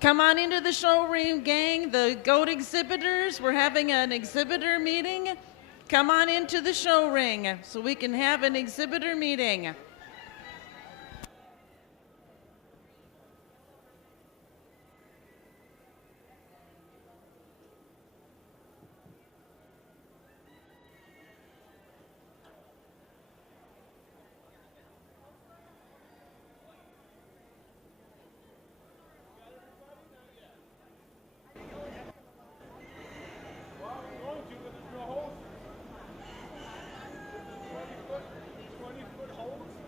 Come on into the showroom, gang. The goat exhibitors, we're having an exhibitor meeting. Come on into the show ring so we can have an exhibitor meeting. Well, we're going to, but there's no holes. 20-foot holes.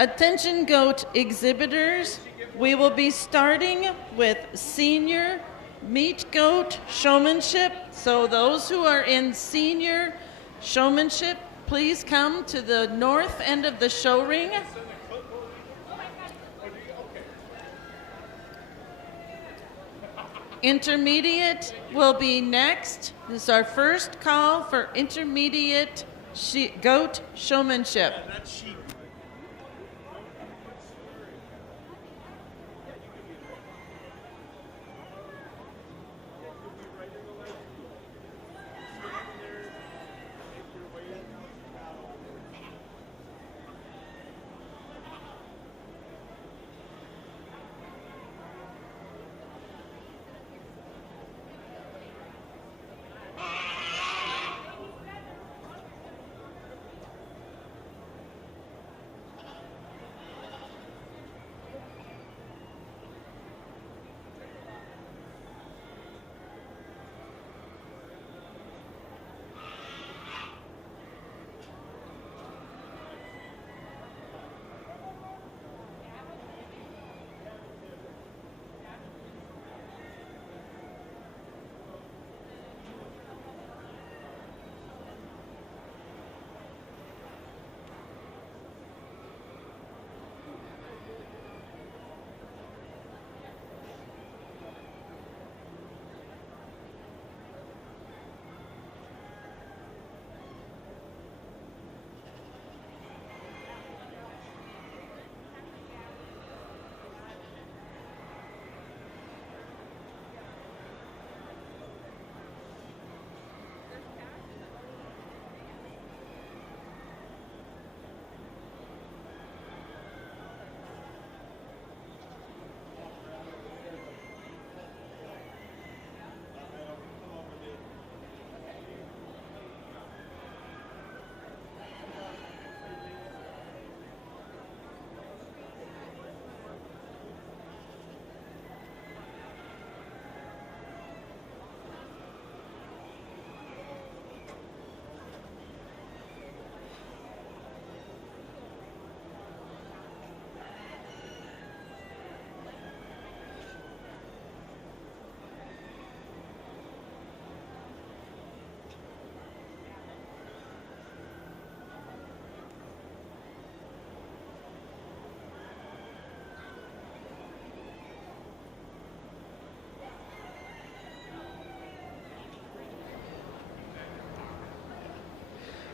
Attention goat exhibitors, we will be starting with senior meat goat showmanship. So those who are in senior showmanship, please come to the north end of the show ring. Intermediate will be next. This is our first call for intermediate goat showmanship.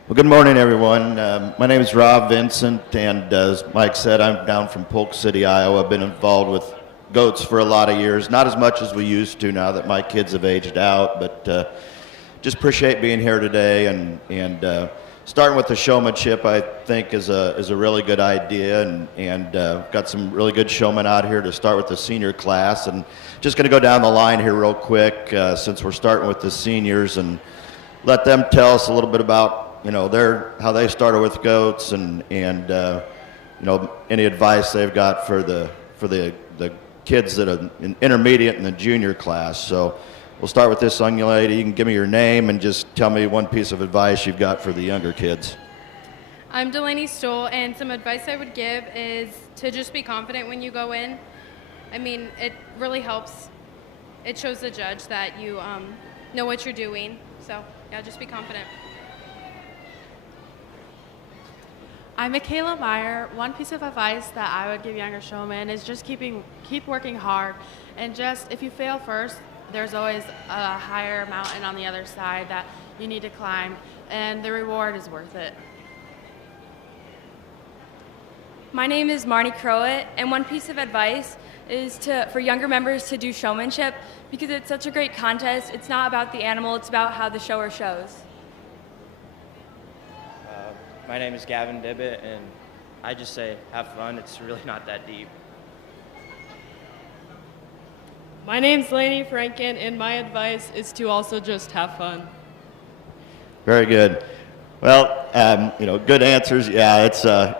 Well, good morning, everyone. My name is Rob Vincent, and as Mike said, I'm down from Polk City, Iowa. I've been involved with goats for a lot of years, not as much as we used to now that my kids have aged out, but just appreciate being here today. And starting with the showmanship, I think is a really good idea, and got some really good showmen out here to start with the senior class. And just going to go down the line here real quick, since we're starting with the seniors, and let them tell us a little bit about how they started with goats, and any advice they've got for the kids that are in intermediate and the junior class. So we'll start with this young lady. You can give me your name and just tell me one piece of advice you've got for the younger kids. I'm Delaney Stoll, and some advice I would give is to just be confident when you go in. I mean, it really helps. It shows the judge that you know what you're doing. So yeah, just be confident. I'm Michaela Meyer. One piece of advice that I would give younger showmen is just keep working hard, and just if you fail first, there's always a higher mountain on the other side that you need to climb, and the reward is worth it. My name is Marnie Crowett, and one piece of advice is for younger members to do showmanship, because it's such a great contest. It's not about the animal, it's about how the shower shows. My name is Gavin Dibbett, and I just say have fun. It's really not that deep. My name's Lainey Franken, and my advice is to also just have fun. Very good. Well, good answers. Yeah, it's a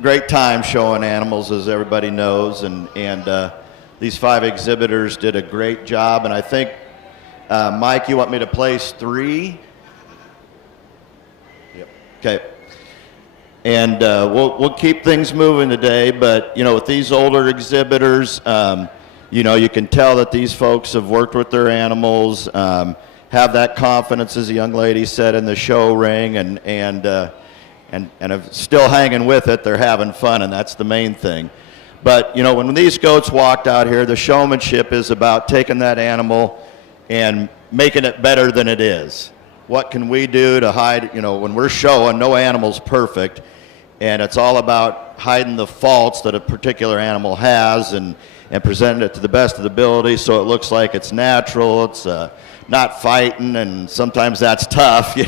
great time showing animals, as everybody knows, and these 5 exhibitors did a great job. And I think, Mike, you want me to place 3? Okay. And we'll keep things moving today, but with these older exhibitors, you can tell that these folks have worked with their animals, have that confidence, as the young lady said, in the show ring, and are still hanging with it. They're having fun, and that's the main thing. But when these goats walked out here, the showmanship is about taking that animal and making it better than it is. What can we do to hide, when we're showing, no animal's perfect, and it's all about hiding the faults that a particular animal has and presenting it to the best of the ability so it looks like it's natural, it's not fighting, and sometimes that's tough,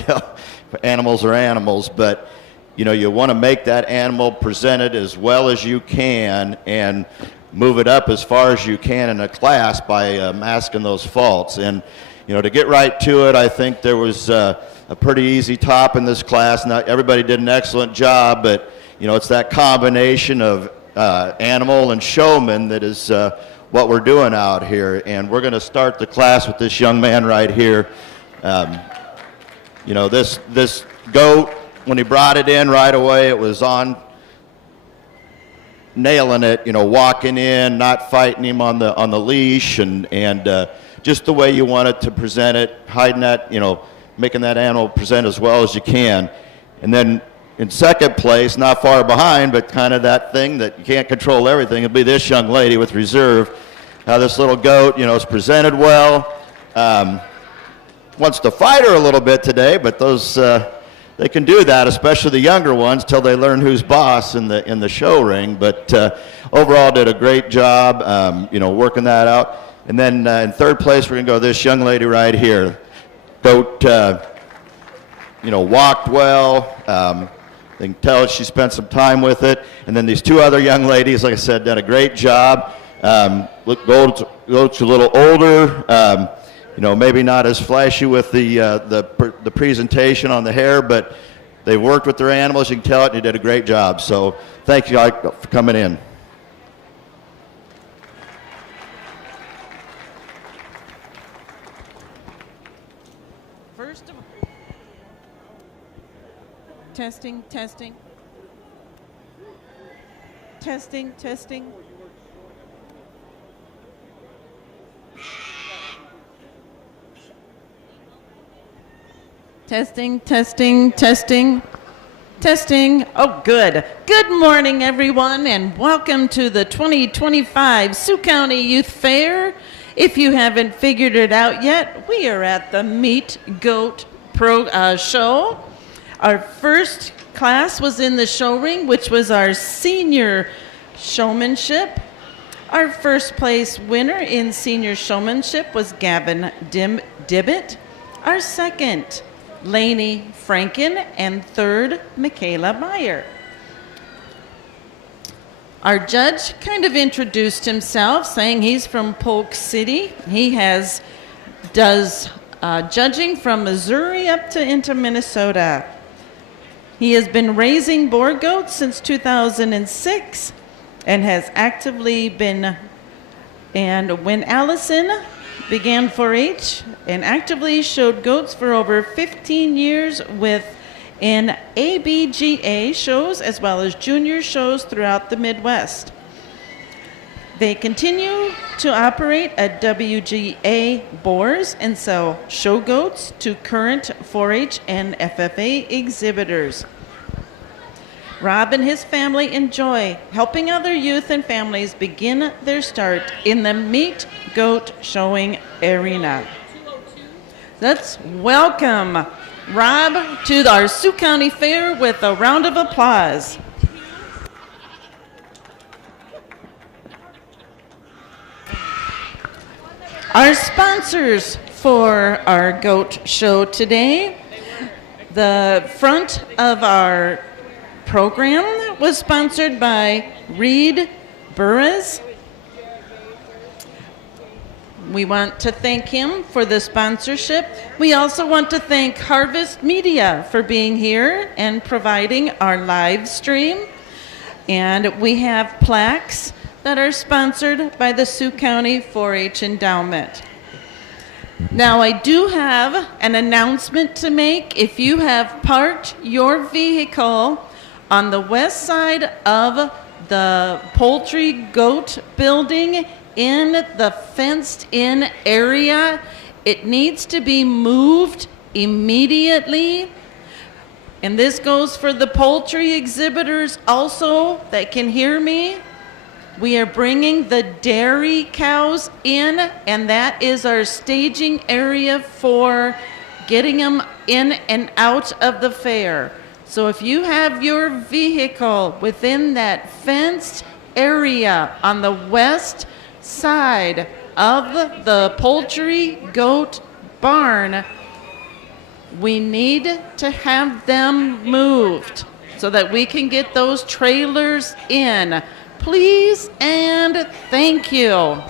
Animals are animals, but you want to make that animal presented as well as you can and move it up as far as you can in a class by masking those faults. And to get right to it, I think there was a pretty easy top in this class. Not everybody did an excellent job, but it's that combination of animal and showman that is what we're doing out here. And we're going to start the class with this young man right here. This goat, when he brought it in right away, it was on nailing it, walking in, not fighting him on the leash, and just the way you want it to present it, hiding that, making that animal present as well as you can. And then in second place, not far behind, but kind of that thing that you can't control everything, it'll be this young lady with reserve. Now this little goat, is presented well. Wants to fight her a little bit today, but those they can do that, especially the younger ones, till they learn who's boss in the show ring. But overall, did a great job, working that out. And then in third place, we're going to go this young lady right here. Goat, walked well. They can tell she spent some time with it. And then these two other young ladies, like I said, done a great job. Goat's a little older. Maybe not as flashy with the presentation on the hair, but they worked with their animals. You can tell it, and they did a great job. So thank you for coming in. First of all, testing. Testing. Oh, good. Good morning, everyone, and welcome to the 2025 Sioux County Youth Fair. If you haven't figured it out yet, we are at the Meat Goat show. Our first class was in the show ring, which was our senior showmanship. Our first place winner in senior showmanship was Gavin Dibbett. Our second, Lainey Franken, and third, Michaela Meyer. Our judge kind of introduced himself, saying he's from Polk City. He does judging from Missouri up to into Minnesota. He has been raising boar goats since 2006 and has actively been, and when Allison began 4-H and actively showed goats for over 15 years in ABGA shows as well as junior shows throughout the Midwest. They continue to operate at WGA boars and sell show goats to current 4-H and FFA exhibitors. Rob and his family enjoy helping other youth and families begin their start in the meat goat showing arena. Let's welcome Rob to our Sioux County Fair with a round of applause. Our sponsors for our goat show today, the front of our program was sponsored by Reed Burris. We want to thank him for the sponsorship. We also want to thank Harvest Media for being here and providing our live stream. And we have plaques that are sponsored by the Sioux County 4-H Endowment. Now, I do have an announcement to make. If you have parked your vehicle on the west side of the poultry goat building in the fenced-in area. It needs to be moved immediately. And this goes for the poultry exhibitors also that can hear me. We are bringing the dairy cows in, and that is our staging area for getting them in and out of the fair. So if you have your vehicle within that fenced area on the west side of the poultry goat barn, we need to have them moved so that we can get those trailers in. Please and thank you.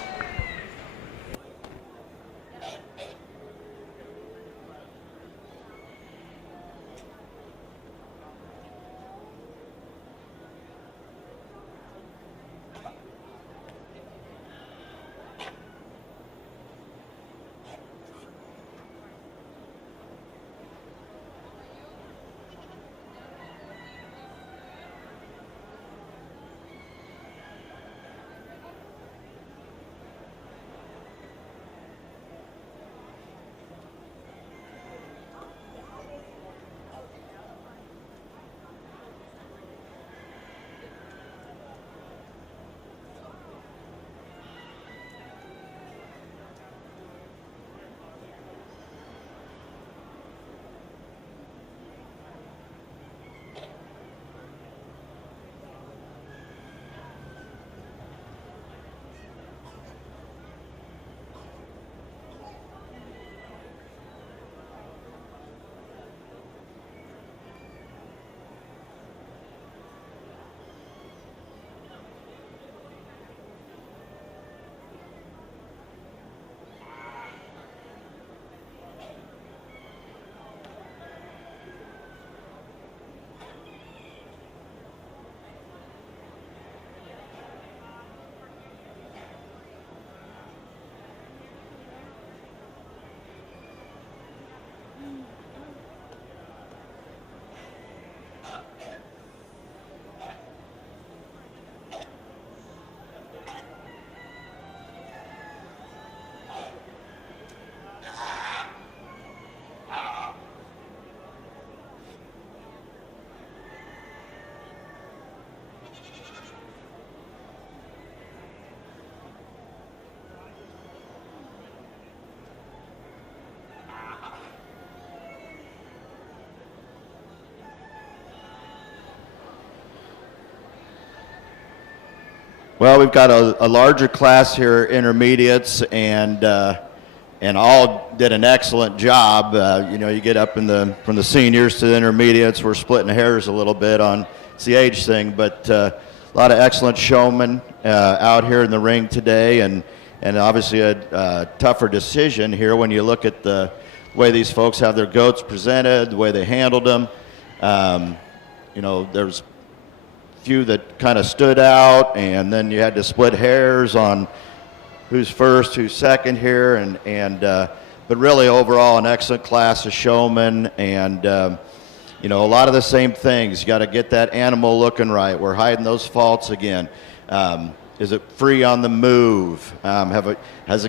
Well, we've got a larger class here, intermediates, and all did an excellent job. You know, you get up from the seniors to the intermediates. We're splitting hairs a little bit on it's the age thing, but a lot of excellent showmen out here in the ring today, and obviously a tougher decision here when you look at the way these folks have their goats presented, the way they handled them. You know, there's few that kind of stood out, and then you had to split hairs on who's first, who's second here, but really overall an excellent class of showmen, and you know, a lot of the same things. You got to get that animal looking right. We're hiding those faults again. Is it free on the move? Has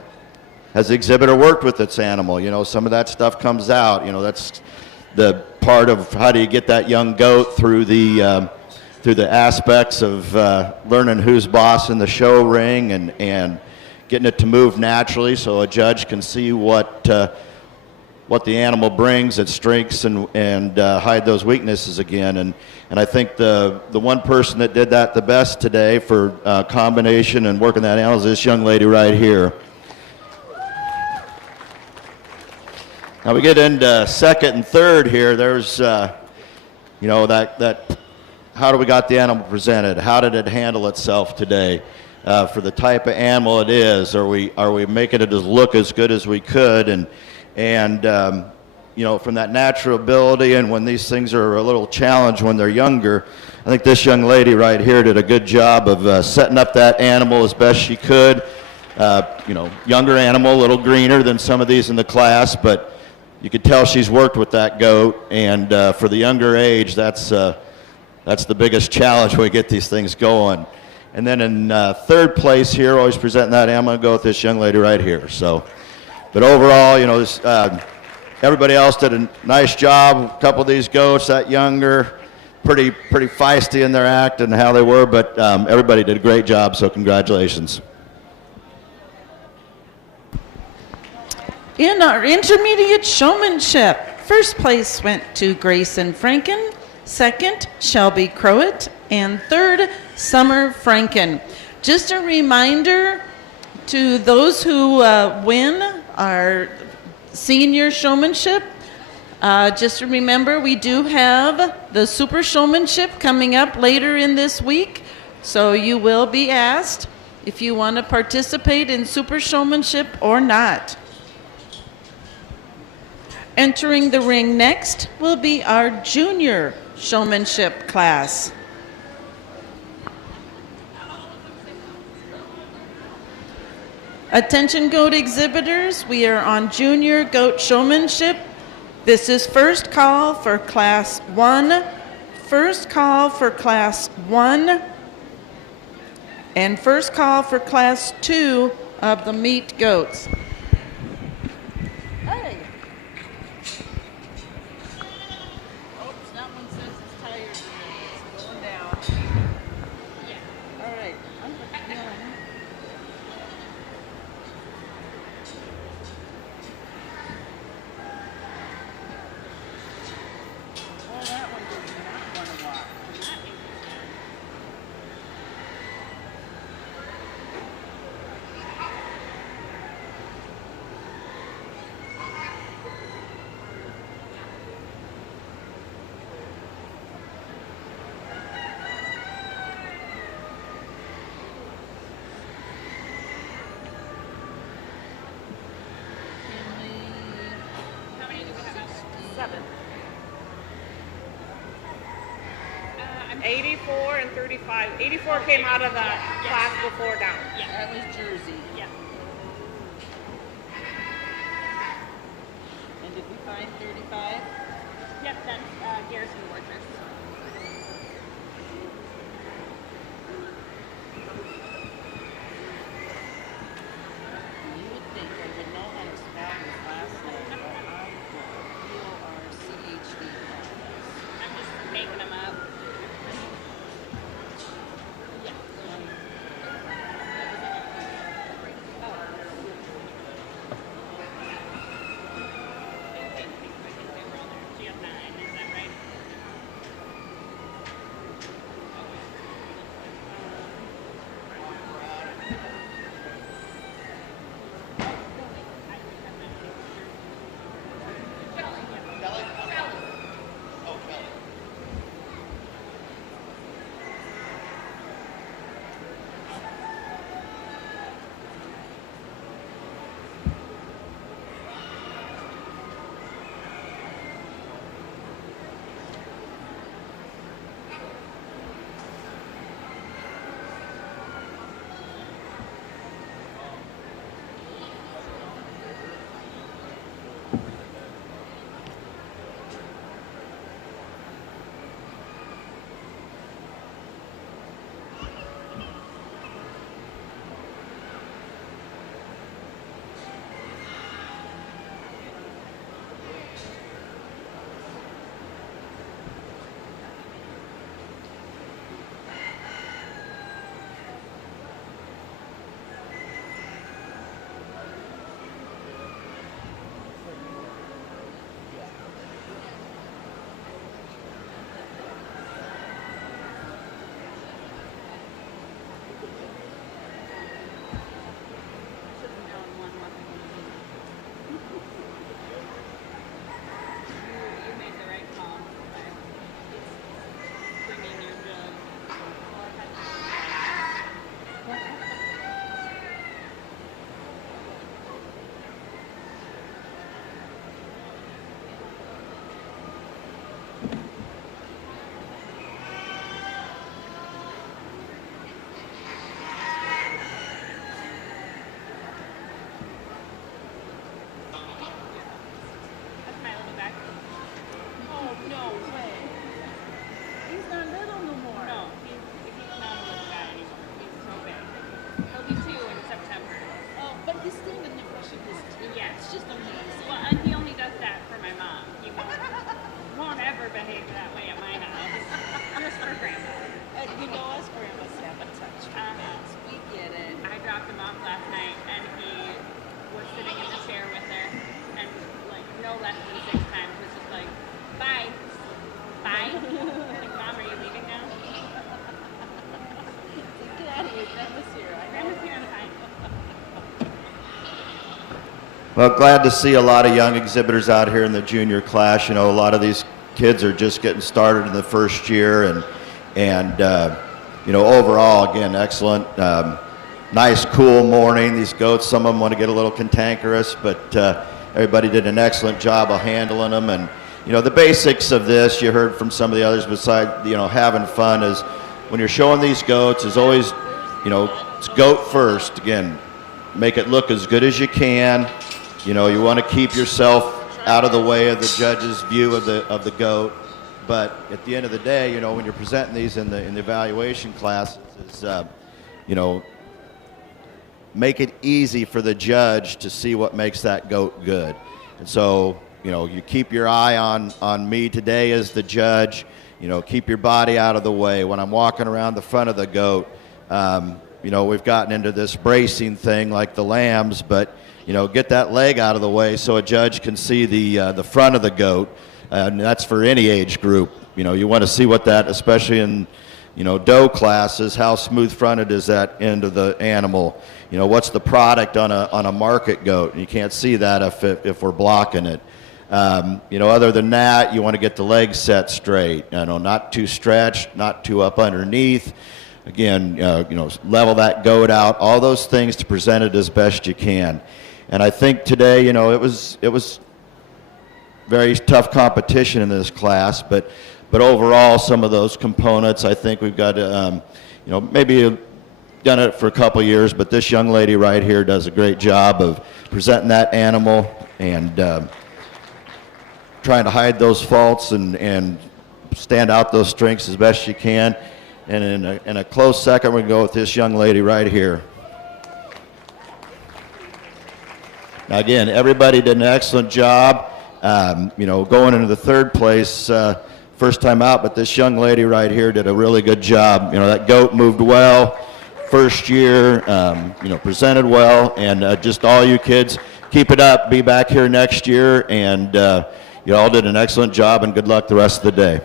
the exhibitor worked with its animal? You know, some of that stuff comes out. You know, that's the part of how do you get that young goat through the aspects of learning who's boss in the show ring and getting it to move naturally so a judge can see what the animal brings, its strengths, and hide those weaknesses again. And I think the one person that did that the best today for combination and working that animal is this young lady right here. Now we get into second and third here. There's, you know, that how do we got the animal presented? How did it handle itself today? For the type of animal it is, are we making it look as good as we could? And you know, from that natural ability, and when these things are a little challenged when they're younger, I think this young lady right here did a good job of setting up that animal as best she could. You know, younger animal, a little greener than some of these in the class, but you could tell she's worked with that goat, and for the younger age, that's That's the biggest challenge when we get these things going. And then in third place here, always presenting that, I'm going to go with this young lady right here. So, but overall, you know, this, everybody else did a nice job. A couple of these goats, that younger, pretty feisty in their act and how they were, but everybody did a great job, so congratulations. In our intermediate showmanship, first place went to Grayson Franken, second, Shelby Crowett, and third, Summer Franken. Just a reminder to those who win our senior showmanship, just remember we do have the super showmanship coming up later in this week, so you will be asked if you want to participate in super showmanship or not. Entering the ring next will be our junior showmanship class. Attention goat exhibitors, we are on junior goat showmanship. This is first call for class 1, first call for class 1, and first call for class 2 of the meat goats. Hey. Oops, that one says it's tired today. It's going down. Yeah. All right. That one does not want to walk. How many do we have? 7. 84 and 35. 84 came out of the class before down. Yeah, that was Jersey. Yeah. And did we find 35? Yep, that's Garrison Fortress. You would think I would know how to spell his last name, but I P-O-R-C-H-E. I'm just making them up. Well, glad to see a lot of young exhibitors out here in the junior class. You know, a lot of these kids are just getting started in the first year, and you know, overall, again, excellent. Nice, cool morning. These goats, some of them want to get a little cantankerous, but everybody did an excellent job of handling them. And you know, the basics of this, you heard from some of the others. Besides, you know, having fun is when you're showing these goats is always, you know, it's goat first. Again, make it look as good as you can. You know, you want to keep yourself out of the way of the judge's view of the goat. But at the end of the day, you know, when you're presenting these in the evaluation classes, is you know, make it easy for the judge to see what makes that goat good. And so, you know, you keep your eye on me today as the judge. You know, keep your body out of the way. When I'm walking around the front of the goat, you know, we've gotten into this bracing thing like the lambs, but you know, get that leg out of the way so a judge can see the front of the goat, and that's for any age group. You know, you want to see what that, especially in, you know, doe classes, how smooth fronted is that end of the animal? You know, what's the product on a market goat? And you can't see that if we're blocking it. You know, other than that, you want to get the legs set straight. You know, not too stretched, not too up underneath. Again, you know, level that goat out. All those things to present it as best you can. And I think today, you know, it was very tough competition in this class, but overall, some of those components, I think we've got, you know, maybe done it for a couple years, but this young lady right here does a great job of presenting that animal and trying to hide those faults and stand out those strengths as best you can. And in a close second, we're going to go with this young lady right here. Now, again, everybody did an excellent job, you know, going into the third place first time out, but this young lady right here did a really good job. You know, that goat moved well first year, you know, presented well, and just all you kids, keep it up. Be back here next year, and you all did an excellent job, and good luck the rest of the day.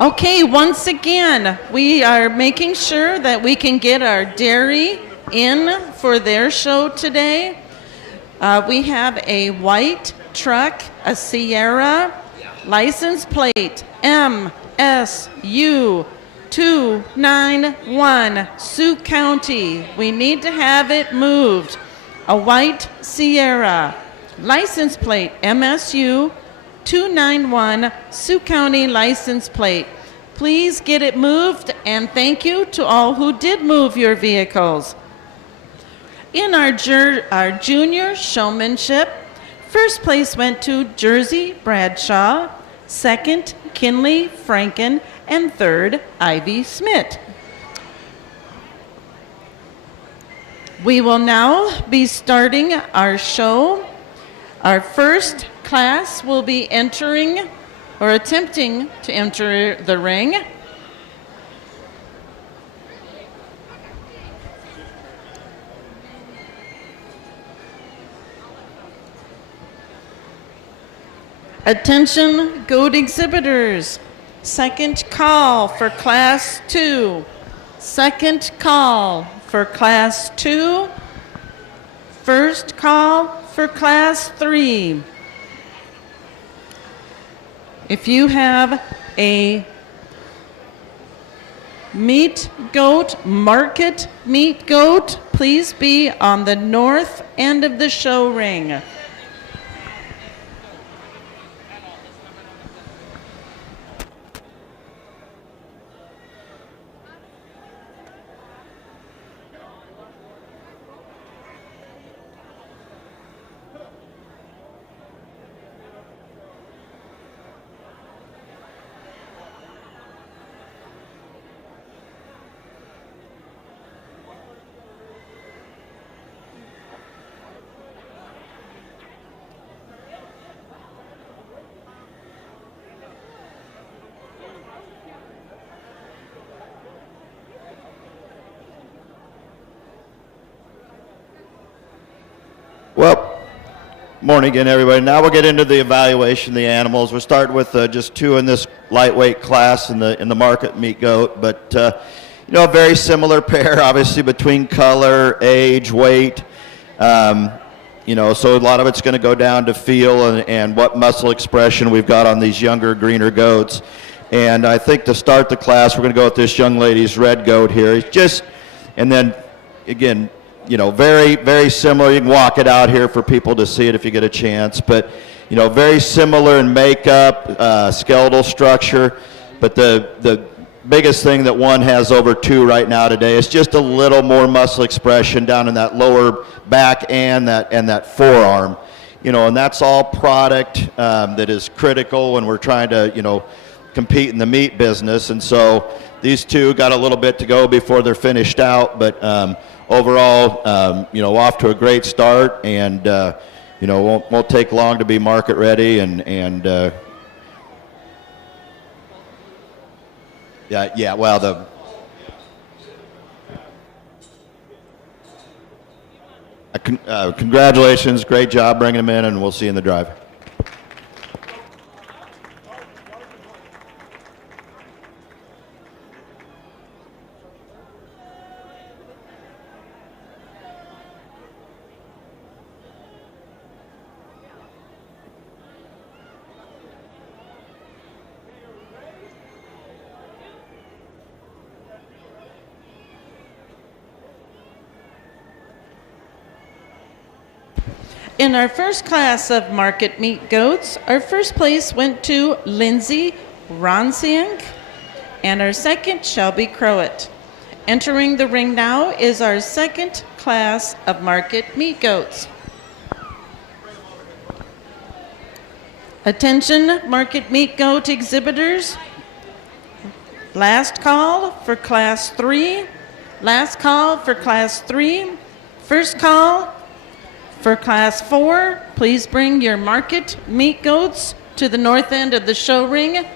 Okay, once again, we are making sure that we can get our dairy in for their show today. We have a white truck, a Sierra, license plate MSU 291, Sioux County. We need to have it moved. A white Sierra, license plate MSU 291, Sioux County license plate. Please get it moved, and thank you to all who did move your vehicles. In our junior showmanship, first place went to Jersey Bradshaw, second Kinley Franken, and third Ivy Smith. We will now be starting our show. Our first class will be entering or attempting to enter the ring. Attention, goat exhibitors. Second call for class 2. Second call for class 2. First call for class 3. If you have a meat goat, market meat goat, please be on the north end of the show ring. Well, morning again, everybody. Now we'll get into the evaluation of the animals. We're starting with just two in this lightweight class in the market meat goat, but you know, a very similar pair, obviously, between color, age, weight. You know, so a lot of it's going to go down to feel and what muscle expression we've got on these younger, greener goats. And I think to start the class, we're going to go with this young lady's red goat here. It's just, and then again, you know, very, very similar. You can walk it out here for people to see it if you get a chance. But, you know, very similar in makeup, skeletal structure. But the biggest thing that one has over two right now today is just a little more muscle expression down in that lower back and that forearm. You know, and that's all product that is critical when we're trying to, you know, compete in the meat business. And so these two got a little bit to go before they're finished out. But overall, you know, off to a great start, and you know, won't take long to be market ready, and yeah. Well, congratulations, great job bringing them in, and we'll see you in the drive. In our first class of market meat goats, our first place went to Lindsay Ronsiang, and our second Shelby Crowett. Entering the ring now is our second class of market meat goats. Attention, market meat goat exhibitors. Last call for class 3. Last call for class 3. First call for class 4. Please bring your market meat goats to the north end of the show ring.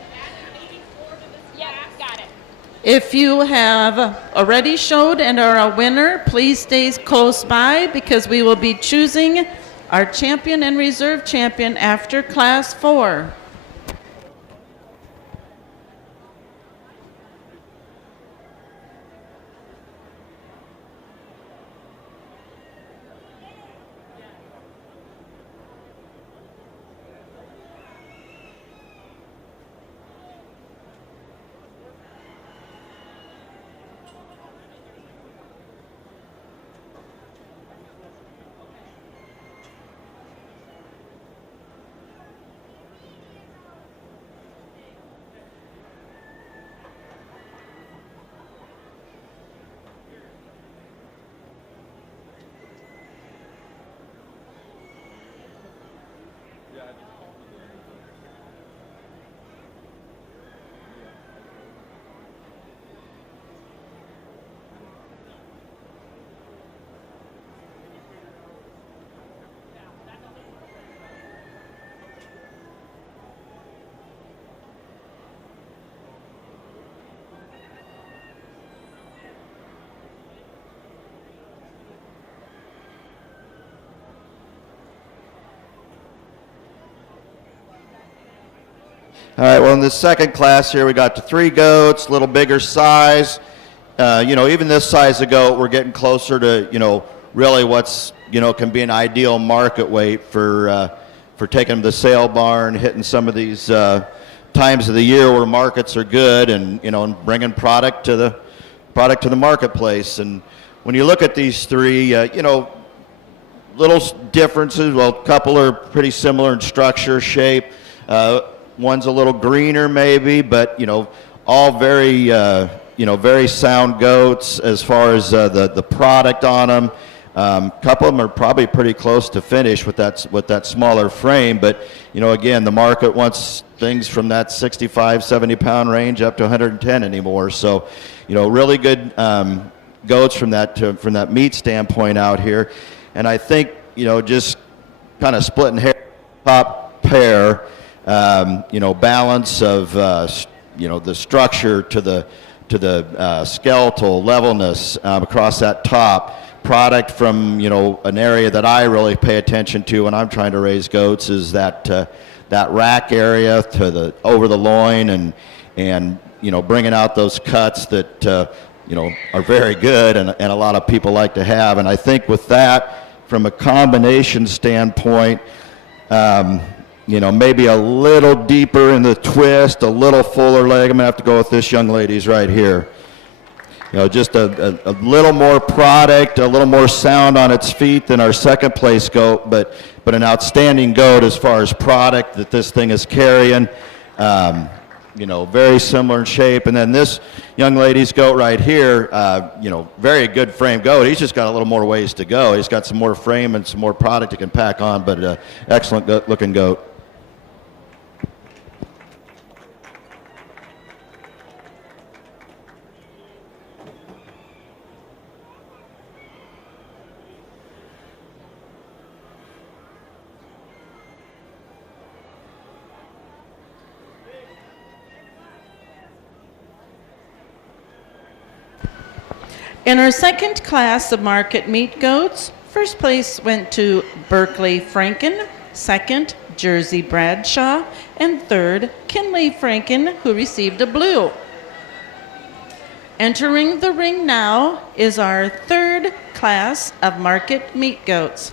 If you have already showed and are a winner, please stay close by, because we will be choosing our champion and reserve champion after class 4. All right, well, in the second class here, we got the 3 goats, a little bigger size. You know, even this size of goat, we're getting closer to, you know, really what's, you know, can be an ideal market weight for taking them to the sale barn, hitting some of these times of the year where markets are good, and, you know, and bringing product to the marketplace. And when you look at these 3, you know, little differences. Well, a couple are pretty similar in structure, shape. One's a little greener maybe, but, you know, all very, you know, very sound goats as far as the product on them. A couple of them are probably pretty close to finish with that smaller frame, but, you know, again, the market wants things from that 65, 70-pound range up to 110 anymore. So, you know, really good goats from that meat standpoint out here. And I think, you know, just kind of splitting hair, top pair, you know, balance of, you know, the structure to the skeletal levelness across that top. product from, you know, an area that I really pay attention to when I'm trying to raise goats is that that rack area to the over the loin, and you know, bringing out those cuts that you know, are very good and a lot of people like to have. And I think with that, from a combination standpoint, you know, maybe a little deeper in the twist, a little fuller leg. I'm gonna have to go with this young lady's right here. You know, just a little more product, a little more sound on its feet than our second place goat, but an outstanding goat as far as product that this thing is carrying. You know, very similar in shape. And then this young lady's goat right here, you know, very good frame goat. He's just got a little more ways to go. He's got some more frame and some more product he can pack on, but excellent looking goat. In our second class of market meat goats, first place went to Berkeley Franken, second Jersey Bradshaw, and third Kinley Franken, who received a blue. Entering the ring now is our third class of market meat goats.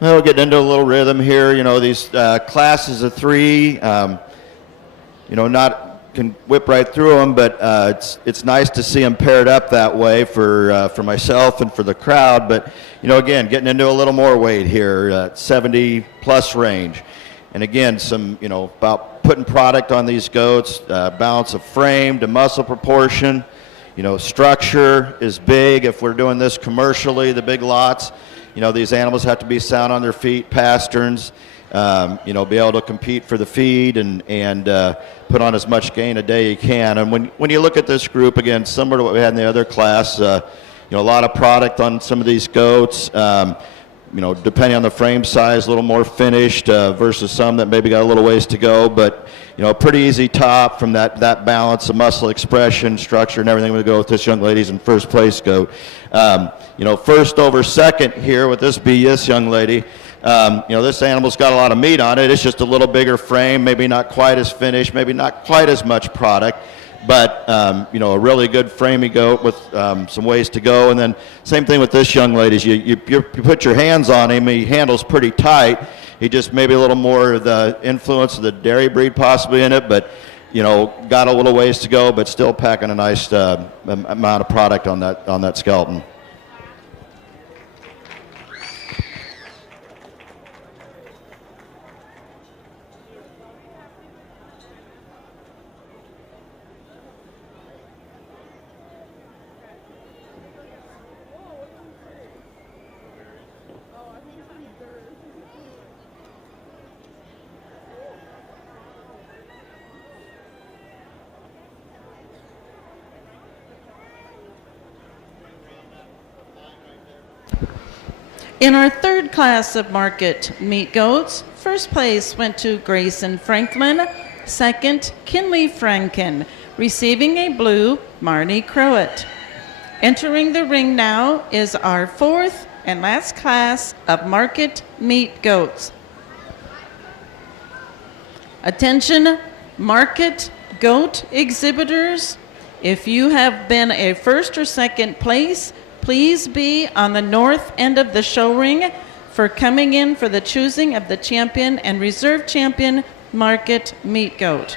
Well, getting into a little rhythm here. You know, these classes of three, you know, not can whip right through them, but it's nice to see them paired up that way for myself and for the crowd. But you know, again, getting into a little more weight here, 70 plus range, and again, some, you know, about putting product on these goats, balance of frame to muscle proportion. You know, structure is big. If we're doing this commercially, the big lots. You know, these animals have to be sound on their feet, pasterns, you know, be able to compete for the feed and put on as much gain a day you can. And when you look at this group, again, similar to what we had in the other class, you know, a lot of product on some of these goats, you know, depending on the frame size, a little more finished versus some that maybe got a little ways to go. But, you know, pretty easy top from that balance of muscle expression, structure, and everything. We go with this young lady's in first place goat. You know, first over second here with this young lady. You know, this animal's got a lot of meat on it. It's just a little bigger frame, maybe not quite as finished, maybe not quite as much product, but you know, a really good framey goat with some ways to go. And then same thing with this young lady. You put your hands on him, he handles pretty tight. He just maybe a little more of the influence of the dairy breed possibly in it, but you know, got a little ways to go, but still packing a nice amount of product on that skeleton. In our third class of market meat goats, first place went to Grayson Franklin, second Kinley Franken, receiving a blue Marnie Crowett. Entering the ring now is our fourth and last class of market meat goats. Attention, market goat exhibitors. If you have been a first or second place, please be on the north end of the show ring for coming in for the choosing of the champion and reserve champion market meat goat.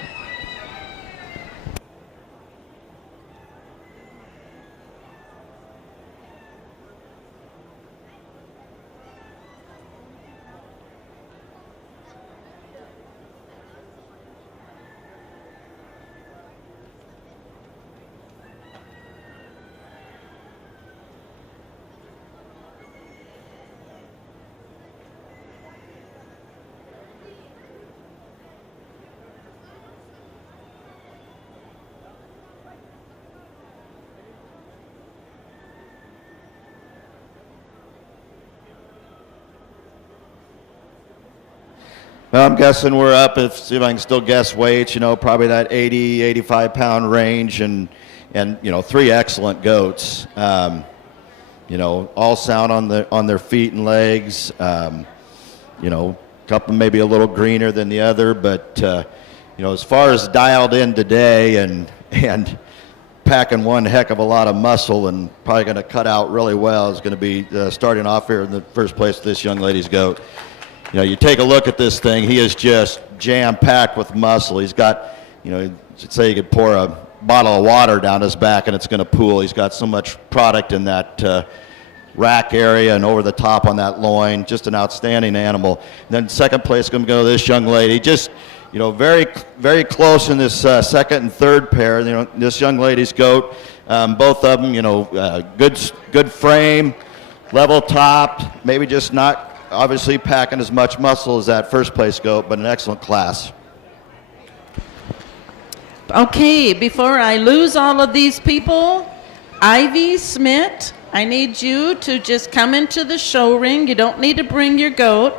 Well, I'm guessing we're up, see if I can still guess weights, probably that 80, 85 pound range, and 3 excellent goats. All sound on their feet and legs. A couple maybe a little greener than the other, but as far as dialed in today and packing one heck of a lot of muscle and probably going to cut out really well is going to be starting off here in the first place with this young lady's goat. You take a look at this thing, he is just jam-packed with muscle. He's got, say you could pour a bottle of water down his back and it's going to pool. He's got so much product in that rack area and over the top on that loin. Just an outstanding animal. And then second place going to go to this young lady. Just, very, very close in this second and third pair. This young lady's goat, both of them, good frame, level top, maybe just not obviously packing as much muscle as that first place goat, but an excellent class. Okay, before I lose all of these people, Ivy Smith, I need you to just come into the show ring. You don't need to bring your goat.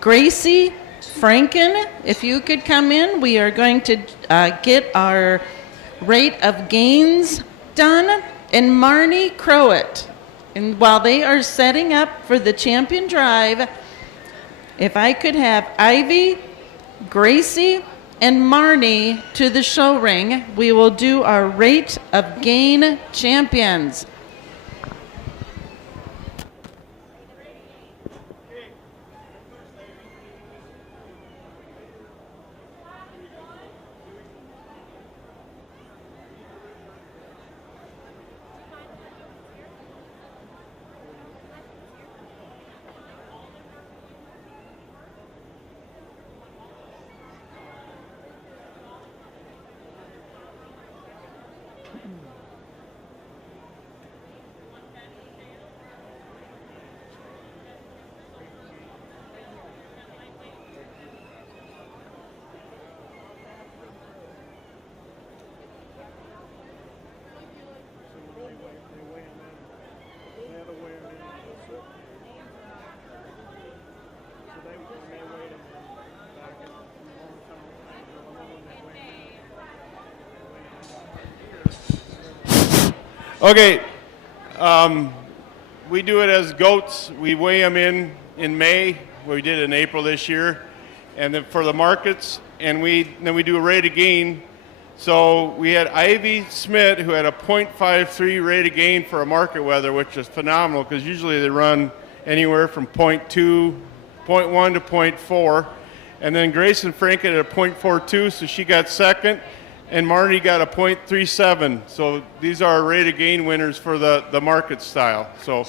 Gracie Franken, if you could come in, we are going to get our rate of gains done. And Marnie Crowett. And while they are setting up for the champion drive, if I could have Ivy, Gracie, and Marnie to the show ring, we will do our rate of gain champions. Okay, we do it as goats. We weigh them in May. We did it in April this year, and then for the markets, and then we do a rate of gain. So we had Ivy Smith, who had a .53 rate of gain for a market weather, which is phenomenal because usually they run anywhere from 0.1 to 0.4. And then Grayson Frank had a .42, so she got second. And Marty got a .37. So these are our rate of gain winners for the market style. So.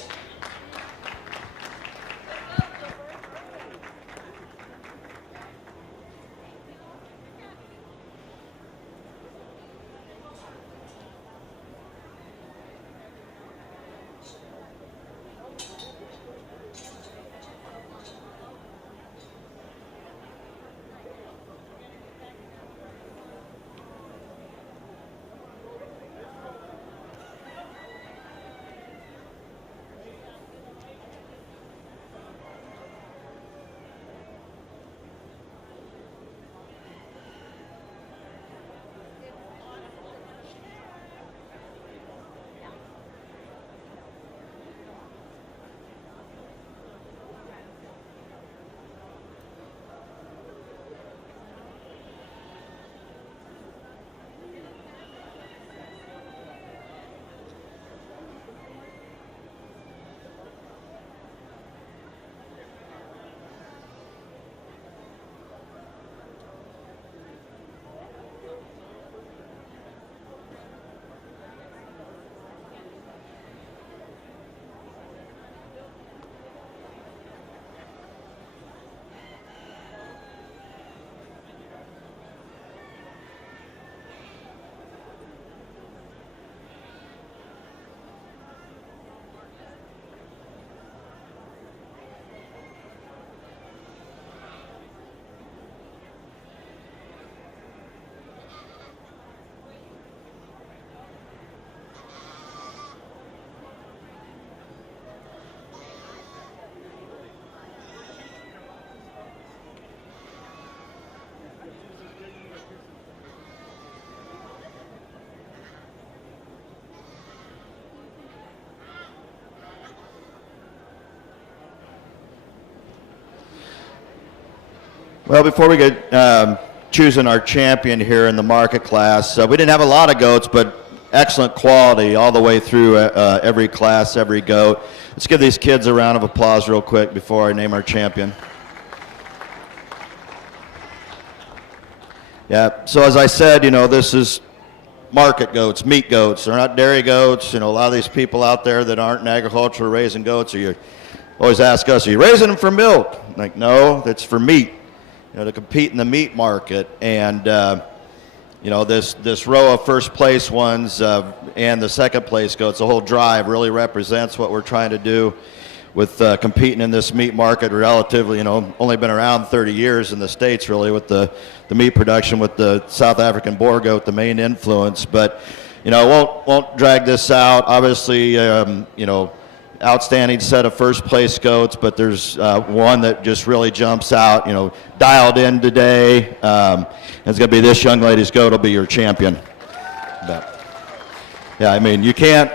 Well, before we get choosing our champion here in the market class, we didn't have a lot of goats, but excellent quality all the way through every class, every goat. Let's give these kids a round of applause real quick before I name our champion. Yeah, so as I said, this is market goats, meat goats. They're not dairy goats. A lot of these people out there that aren't in agriculture raising goats, you always ask us, are you raising them for milk? Like, no, that's for meat, to compete in the meat market. And, this row of first place ones and the second place goats, the whole drive really represents what we're trying to do with competing in this meat market relatively, only been around 30 years in the States really with the meat production with the South African boar goat, the main influence. But, won't drag this out. Obviously, outstanding set of first place goats, but there's one that just really jumps out, dialed in today. It's going to be this young lady's goat will be your champion. But, yeah, you can't,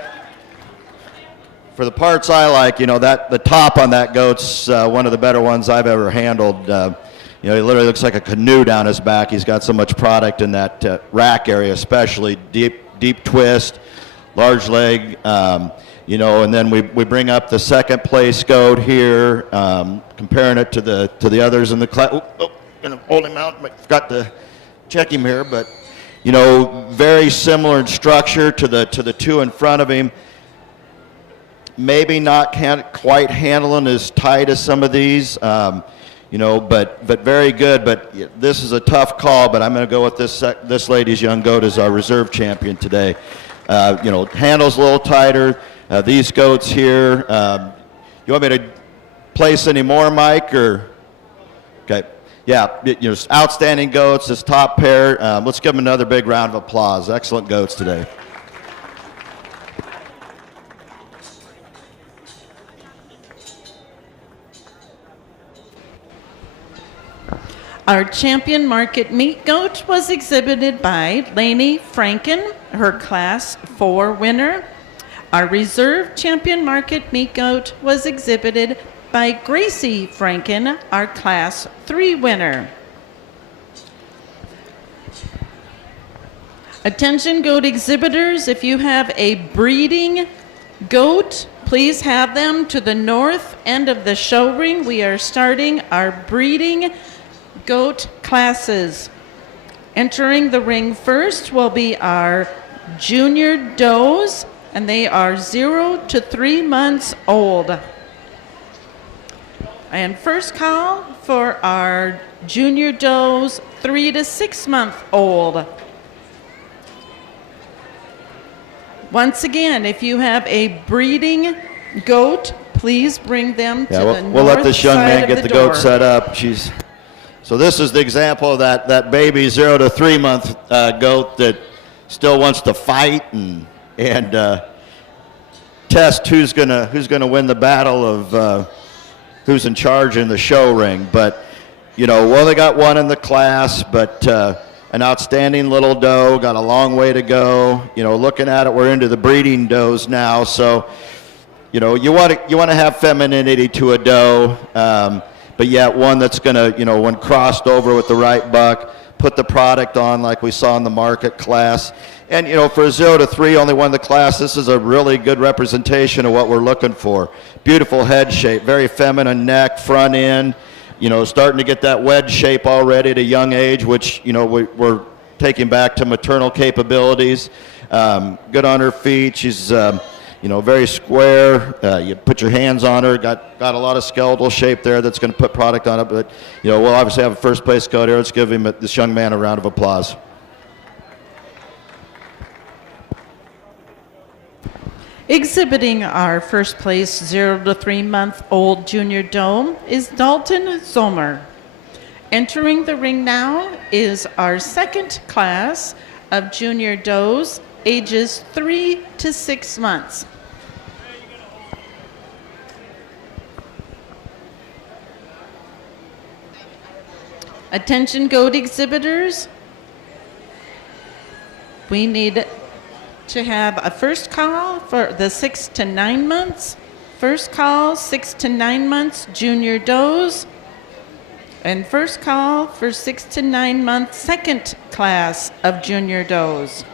for the parts I like, that the top on that goat's one of the better ones I've ever handled. He literally looks like a canoe down his back. He's got so much product in that rack area, especially deep twist, large leg. And then we bring up the second place goat here, comparing it to the others in the class. Gonna hold him out. I forgot to check him here, but very similar in structure to the two in front of him. Maybe not quite handling as tight as some of these, but very good. But this is a tough call. But I'm going to go with this lady's young goat as our reserve champion today. Handles a little tighter. These goats here. You want me to place any more, Mike? Or okay, yeah, outstanding goats. This top pair. Let's give them another big round of applause. Excellent goats today. Our champion market meat goat was exhibited by Lainey Franken, her Class 4 winner. Our reserve champion market meat goat was exhibited by Gracie Franken, our Class 3 winner. Attention goat exhibitors, if you have a breeding goat, please have them to the north end of the show ring. We are starting our breeding goat classes. Entering the ring first will be our junior does, and they are 0 to 3 months old. And first call for our junior does, 3 to 6 month old. Once again, if you have a breeding goat, please bring them to the north side of the door. We'll let this young man get the goat set up. So this is the example of that baby 0 to 3 month goat that still wants to fight and test who's gonna win the battle of who's in charge in the show ring. But they got one in the class, but an outstanding little doe, got a long way to go. Looking at it, we're into the breeding does now. So you want to have femininity to a doe. But yet one that's going to, when crossed over with the right buck, put the product on like we saw in the market class. And, for a 0 to 3, only one in the class, this is a really good representation of what we're looking for. Beautiful head shape, very feminine neck, front end, starting to get that wedge shape already at a young age, which, we're taking back to maternal capabilities. Good on her feet. She's... very square. You put your hands on her. Got a lot of skeletal shape there that's going to put product on it. But, we'll obviously have a first place goat here. Let's give this young man a round of applause. Exhibiting our first place 0 to 3 month old junior doe is Dalton Zomer. Entering the ring now is our second class of junior does, ages 3 to 6 months. Attention goat exhibitors, we need to have a first call for the 6 to 9 months. First call, 6 to 9 months, junior does. And first call for 6 to 9 month second class of junior does.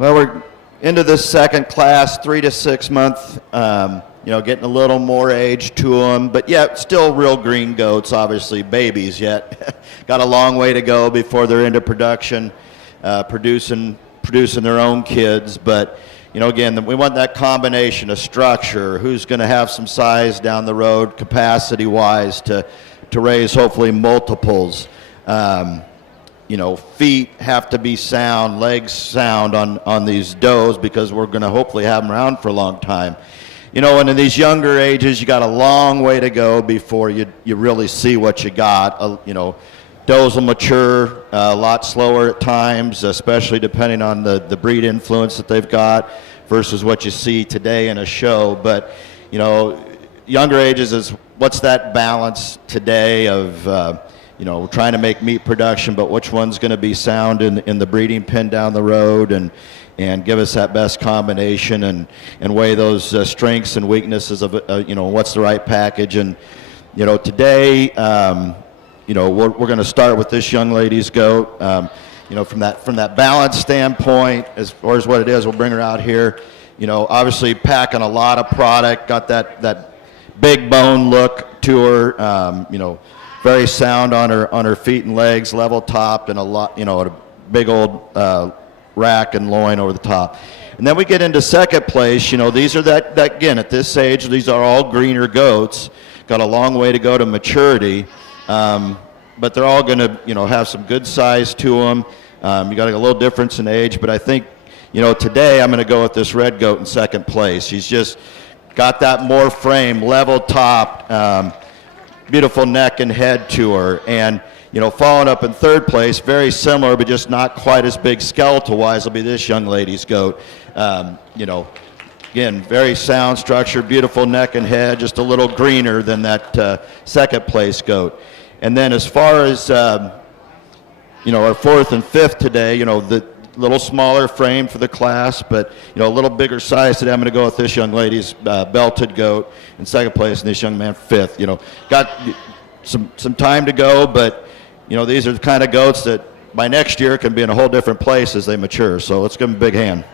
Well, we're into this second class, 3 to 6 month, getting a little more age to them, but yet still real green goats, obviously babies yet. Got a long way to go before they're into production, producing their own kids. But, again, we want that combination of structure, who's going to have some size down the road capacity-wise to raise hopefully multiples. Feet have to be sound, legs sound on these does because we're going to hopefully have them around for a long time. And in these younger ages, you got a long way to go before you really see what you got. Does will mature a lot slower at times, especially depending on the breed influence that they've got versus what you see today in a show. But, younger ages is what's that balance today of we're trying to make meat production, but which one's going to be sound in the breeding pen down the road and give us that best combination and weigh those strengths and weaknesses of what's the right package. And today we're going to start with this young lady's goat. From that balance standpoint, as far as what it is, we'll bring her out here. Obviously packing a lot of product, got that big bone look to her. Very sound on her feet and legs, level topped, and a big old rack and loin over the top. And then we get into second place. These are that again, at this age, these are all greener goats. Got a long way to go to maturity, but they're all going to have some good size to them. You got a little difference in age, but I think today I'm going to go with this red goat in second place. She's just got that more frame, level topped, beautiful neck and head to her, and following up in third place, very similar, but just not quite as big skeletal-wise, will be this young lady's goat. Again, very sound structure, beautiful neck and head, just a little greener than that second place goat. And then as far as our fourth and fifth today, the little smaller frame for the class, but a little bigger size today. I'm going to go with this young lady's belted goat in second place, and this young man fifth. Got some time to go, but these are the kind of goats that by next year can be in a whole different place as they mature. So let's give them a big hand.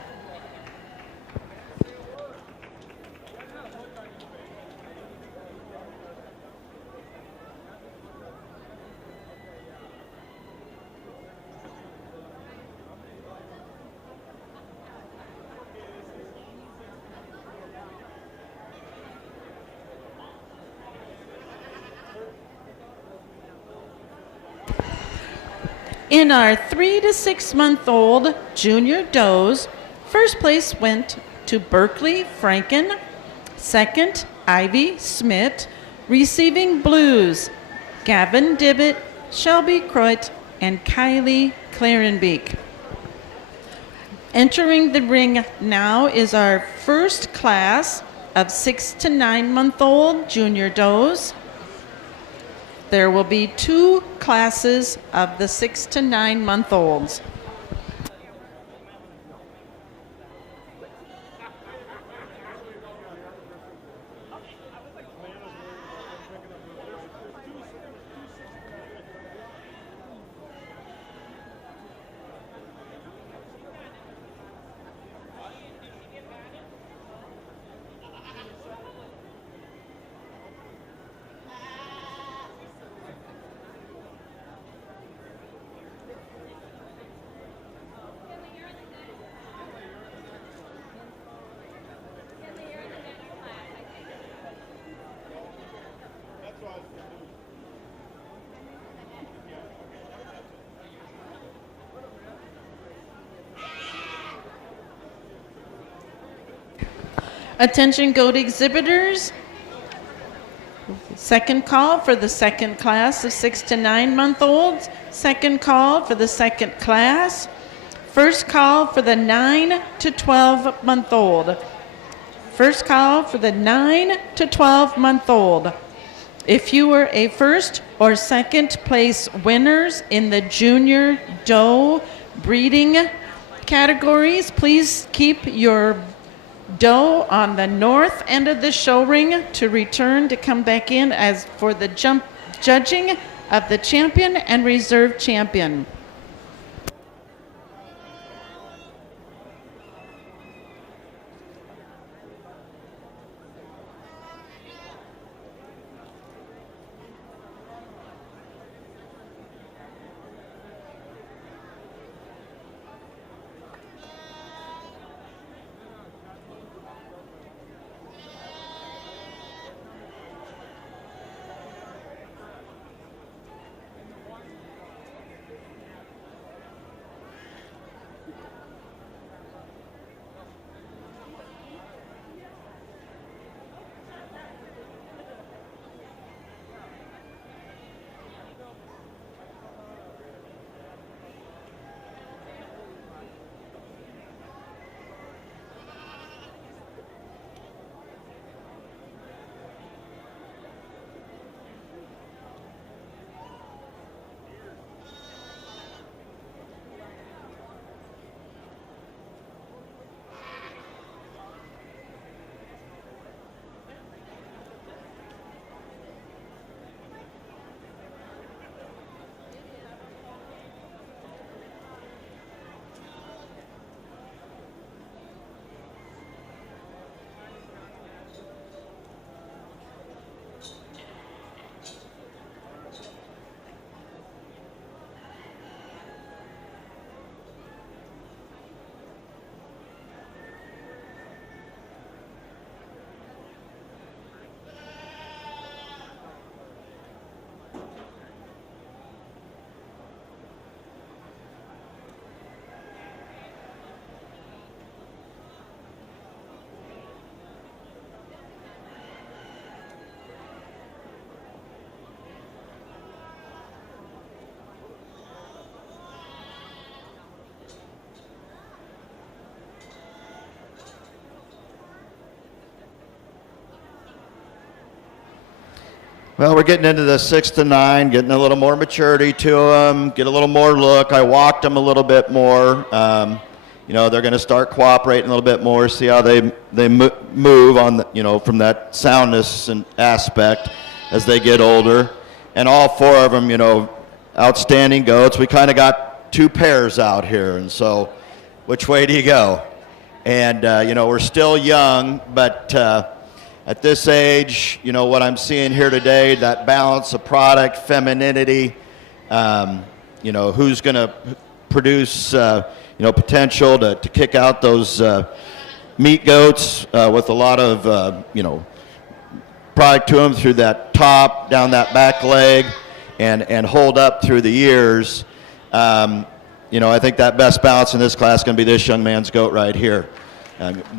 In our 3 to 6 month old junior does, first place went to Berkeley Franken, second Ivy Smith, receiving blues Gavin Dibbett, Shelby Croit, and Kylie Clarenbeek. Entering the ring now is our first class of 6 to 9 month old junior does. There will be 2 classes of the 6 to 9 month olds. Attention goat exhibitors. Second call for the second class of 6 to 9 month olds. Second call for the second class. First call for the 9 to 12 month old. First call for the 9 to 12 month old. If you were a first or second place winners in the junior doe breeding categories, please keep your doe on the north end of the show ring to return to come back in as for the judging of the champion and reserve champion. Well, we're getting into the 6 to 9, getting a little more maturity to them, get a little more look. I walked them a little bit more. They're going to start cooperating a little bit more, see how they move on, from that soundness and aspect as they get older. And all 4 of them, outstanding goats. We kind of got 2 pairs out here, and so which way do you go? And, we're still young, but at this age, what I'm seeing here today, that balance of product, femininity, who's going to produce, potential to kick out those meat goats with a lot of, product to them through that top, down that back leg, and hold up through the years. I think that best balance in this class is going to be this young man's goat right here.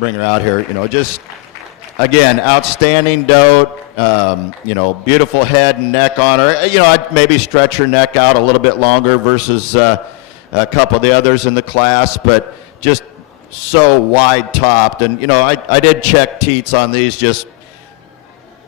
Bring her out here. Just, again, outstanding dote. Beautiful head and neck on her. I'd maybe stretch her neck out a little bit longer versus a couple of the others in the class, but just so wide topped. And, I did check teats on these. Just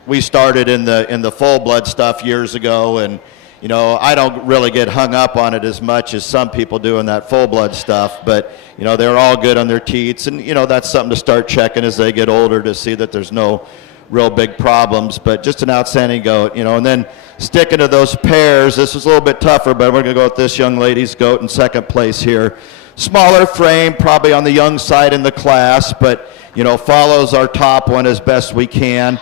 we started in the full blood stuff years ago, and I don't really get hung up on it as much as some people do in that full blood stuff, but they're all good on their teats, and that's something to start checking as they get older to see that there's no real big problems. But just an outstanding goat, and then sticking to those pairs, this is a little bit tougher, but we're going to go with this young lady's goat in second place here. Smaller frame, probably on the young side in the class, but follows our top one as best we can.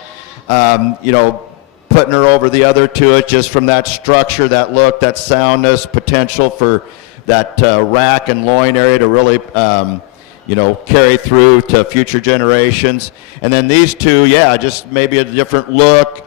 Putting her over the other 2, just from that structure, that look, that soundness, potential for that rack and loin area to really, carry through to future generations. And then these 2, just maybe a different look.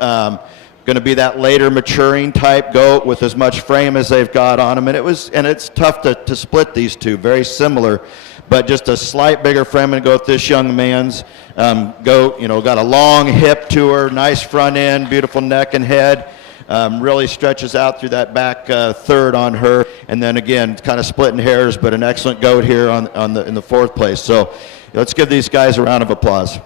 Going to be that later maturing type goat with as much frame as they've got on them. And it's tough to split these 2, very similar, but just a slight bigger frame and go with this young man's goat. Got a long hip to her, nice front end, beautiful neck and head. Really stretches out through that back third on her. And then again, kind of splitting hairs, but an excellent goat here in the 4th place. So let's give these guys a round of applause.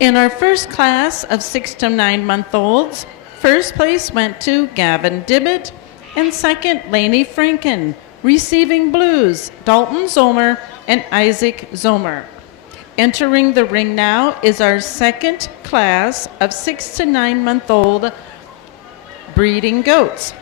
In our first class of 6 to 9 month olds, first place went to Gavin Dibbett, and second, Lainey Franken. Receiving blues, Dalton Zomer and Isaac Zomer. Entering the ring now is our second class of 6 to 9 month old breeding goats.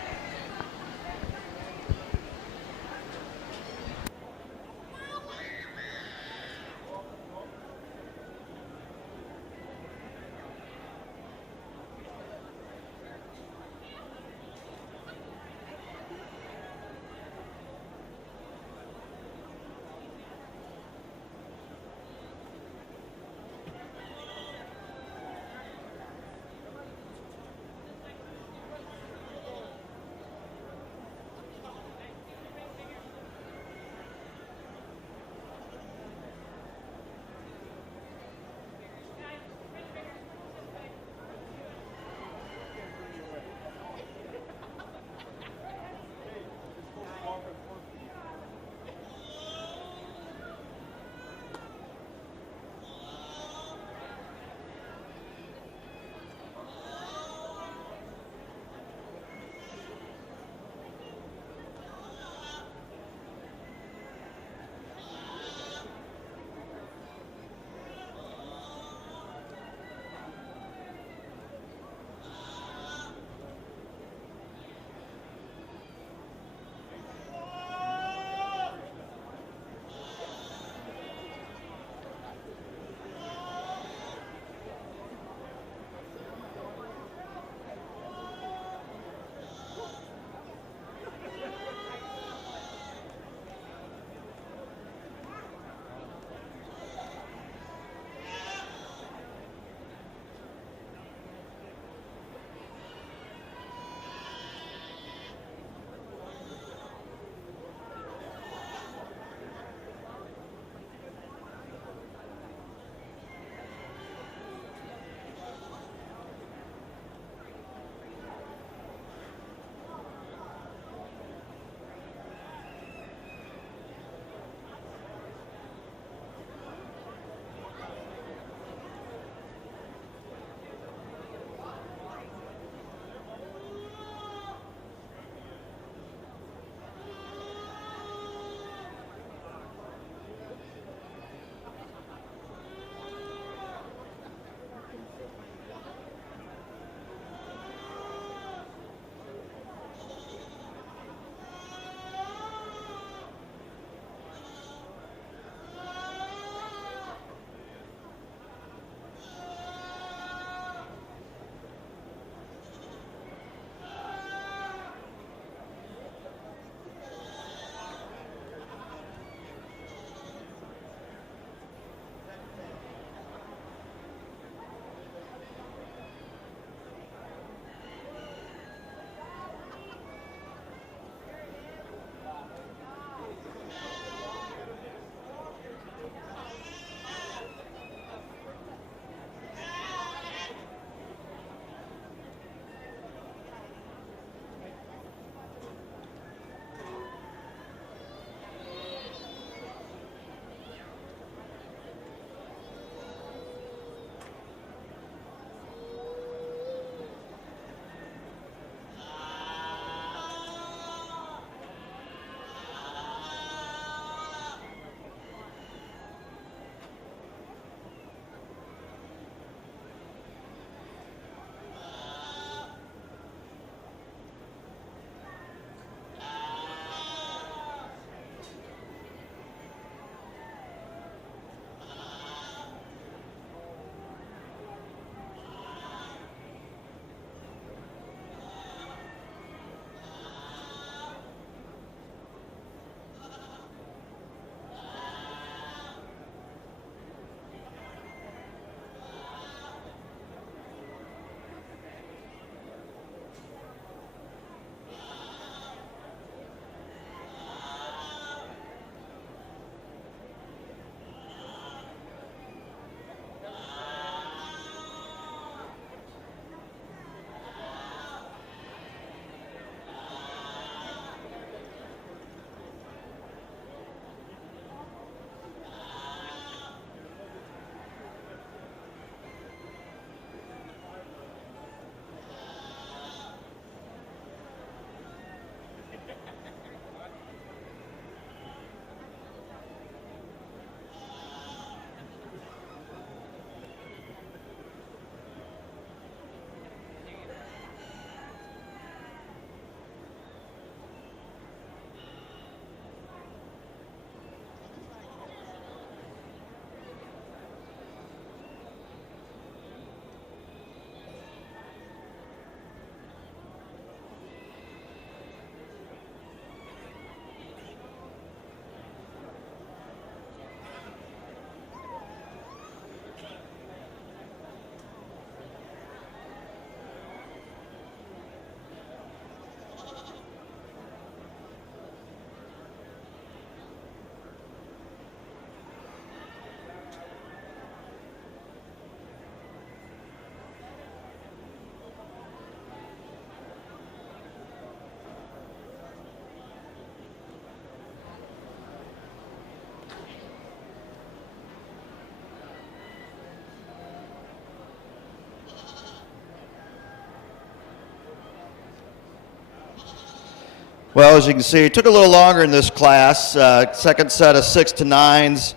Well, as you can see, it took a little longer in this class. Second set of 6 to 9s.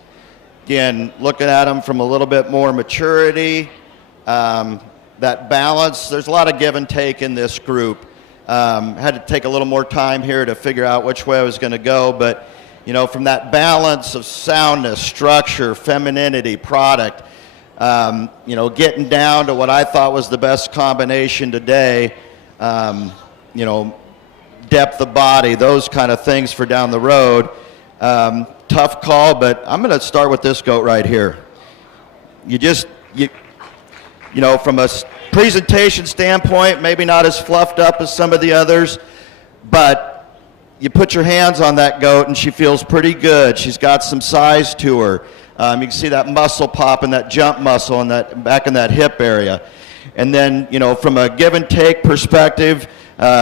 Again, looking at them from a little bit more maturity. That balance, there's a lot of give and take in this group. Had to take a little more time here to figure out which way I was going to go, but you know, from that balance of soundness, structure, femininity, product, you know, getting down to what I thought was the best combination today, you know, depth of body, those kind of things for down the road. Tough call, but I'm going to start with this goat right here. You know, from a presentation standpoint, maybe not as fluffed up as some of the others, but you put your hands on that goat and she feels pretty good. She's got some size to her. You can see that muscle pop and that jump muscle in that back in that hip area. And then, you know, from a give and take perspective,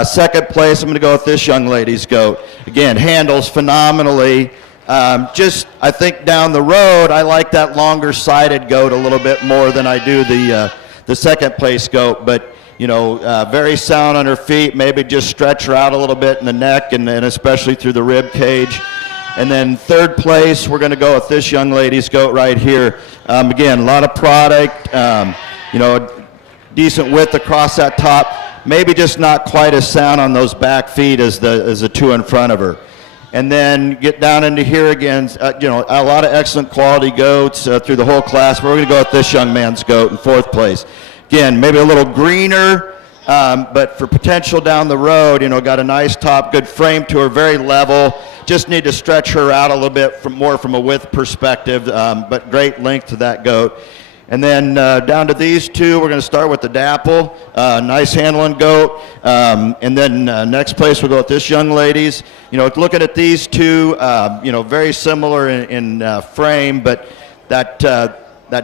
second place, I'm going to go with this young lady's goat. Again, handles phenomenally. Just, I think down the road, I like that longer sided goat a little bit more than I do the second place goat. But, you know, very sound on her feet, maybe just stretch her out a little bit in the neck and especially through the rib cage. And then third place, we're going to go with this young lady's goat right here. Again, a lot of product, you know, decent width across that top. Maybe just not quite as sound on those back feet as the two in front of her. And then get down into here again, you know, a lot of excellent quality goats through the whole class. But we're going to go with this young man's goat in fourth place. Again, maybe a little greener, but for potential down the road, you know, got a nice top, good frame to her, very level. Just need to stretch her out a little bit more from a width perspective, but great length to that goat. And then down to these two, we're going to start with the Dapple, nice handling goat. And then next place we'll go with this young lady's. You know, looking at these two, you know, very similar in frame, but that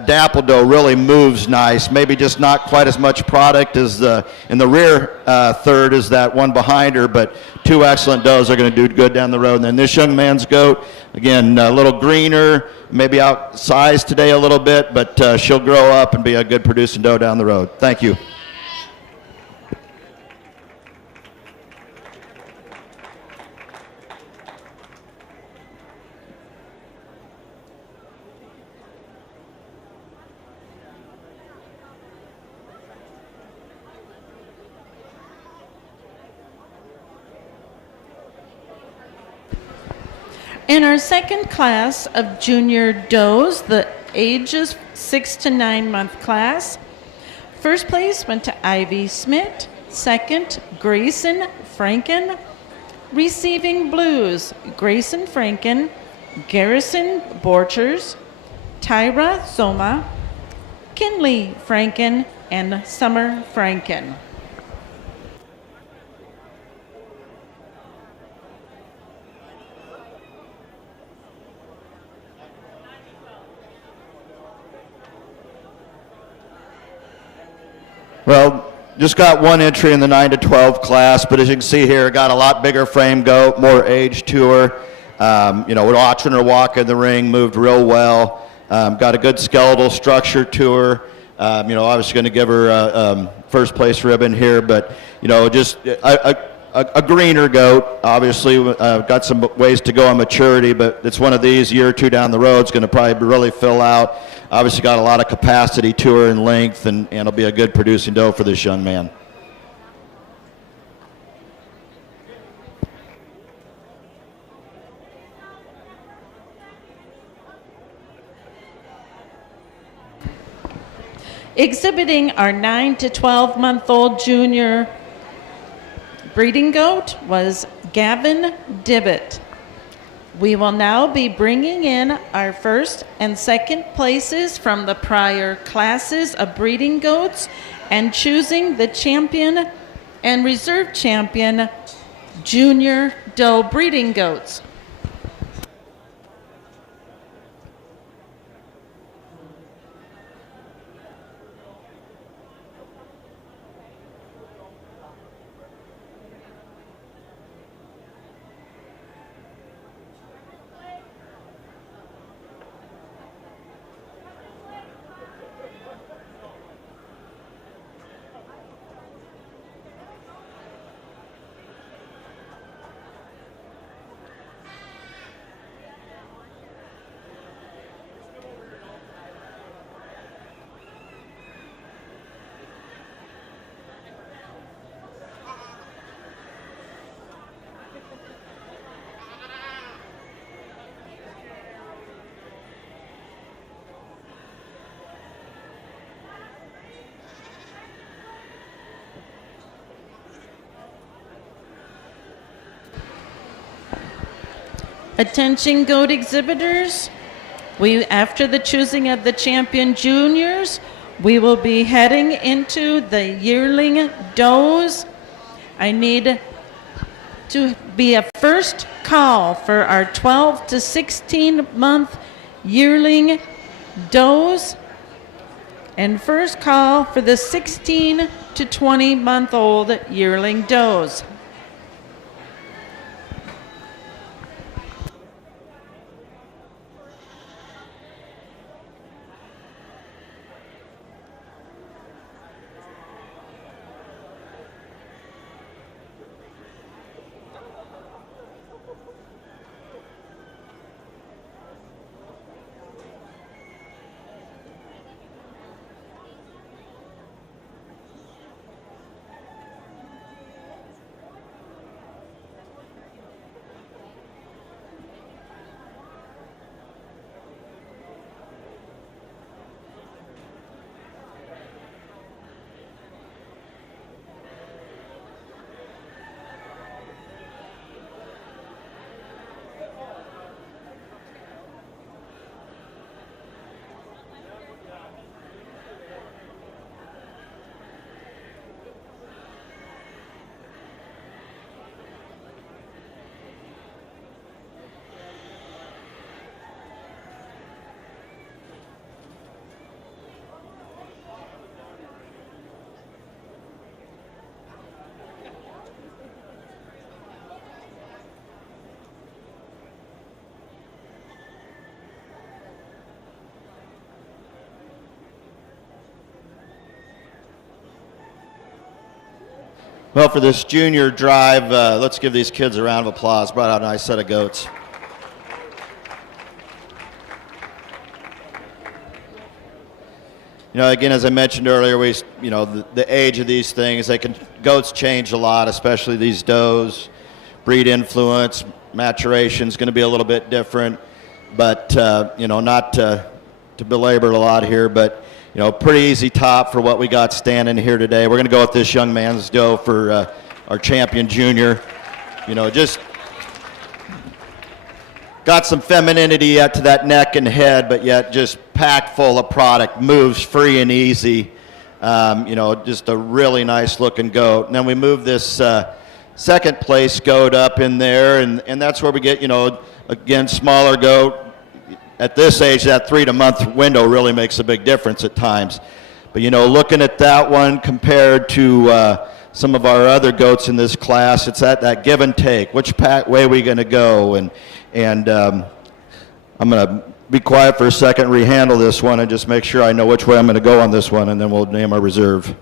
Dapple doe really moves nice. Maybe just not quite as much product as in the rear third as that one behind her, but two excellent does are going to do good down the road. And then this young man's goat, again, a little greener, maybe outsized today a little bit, but she'll grow up and be a good producing doe down the road. Thank you. In our second class of junior does, the ages 6 to 9 month class, first place went to Ivy Smith, second, Grayson Franken. Receiving blues, Grayson Franken, Garrison Borchers, Tyra Soma, Kinley Franken, and Summer Franken. Well, just got one entry in the 9 to 12 class, but as you can see here, got a lot bigger frame goat, more age to her. You know, we're watching her walk in the ring, moved real well. Got a good skeletal structure to her. You know, I was going to give her a first place ribbon here, but, you know, just a greener goat. Obviously, got some ways to go on maturity, but it's one of these, year or two down the road, it's going to probably really fill out. Obviously got a lot of capacity to her in length, and it'll be a good producing doe for this young man. Exhibiting our 9 to 12 month old junior breeding goat was Gavin Dibbett. We will now be bringing in our first and second places from the prior classes of breeding goats and choosing the champion and reserve champion junior doe breeding goats. Attention goat exhibitors, after the choosing of the champion juniors, we will be heading into the yearling does. I need to be a first call for our 12 to 16 month yearling does, and first call for the 16 to 20 month old yearling does. Well, for this junior drive, let's give these kids a round of applause. Brought out a nice set of goats. You know, again, as I mentioned earlier, the age of these things, goats change a lot, especially these does. Breed influence, maturation is going to be a little bit different, but not to belabor a lot here, but pretty easy top for what we got standing here today. We're going to go with this young man's doe for our champion junior. Just got some femininity yet to that neck and head, but yet just packed full of product, moves free and easy. Just a really nice looking goat. And then we move this second place goat up in there, and that's where we get, again, smaller goat. At this age, that 3 month window really makes a big difference at times. But, looking at that one compared to some of our other goats in this class, it's that give and take. Which way are we going to go? And I'm going to be quiet for a second, rehandle this one, and just make sure I know which way I'm going to go on this one, and then we'll name our reserve.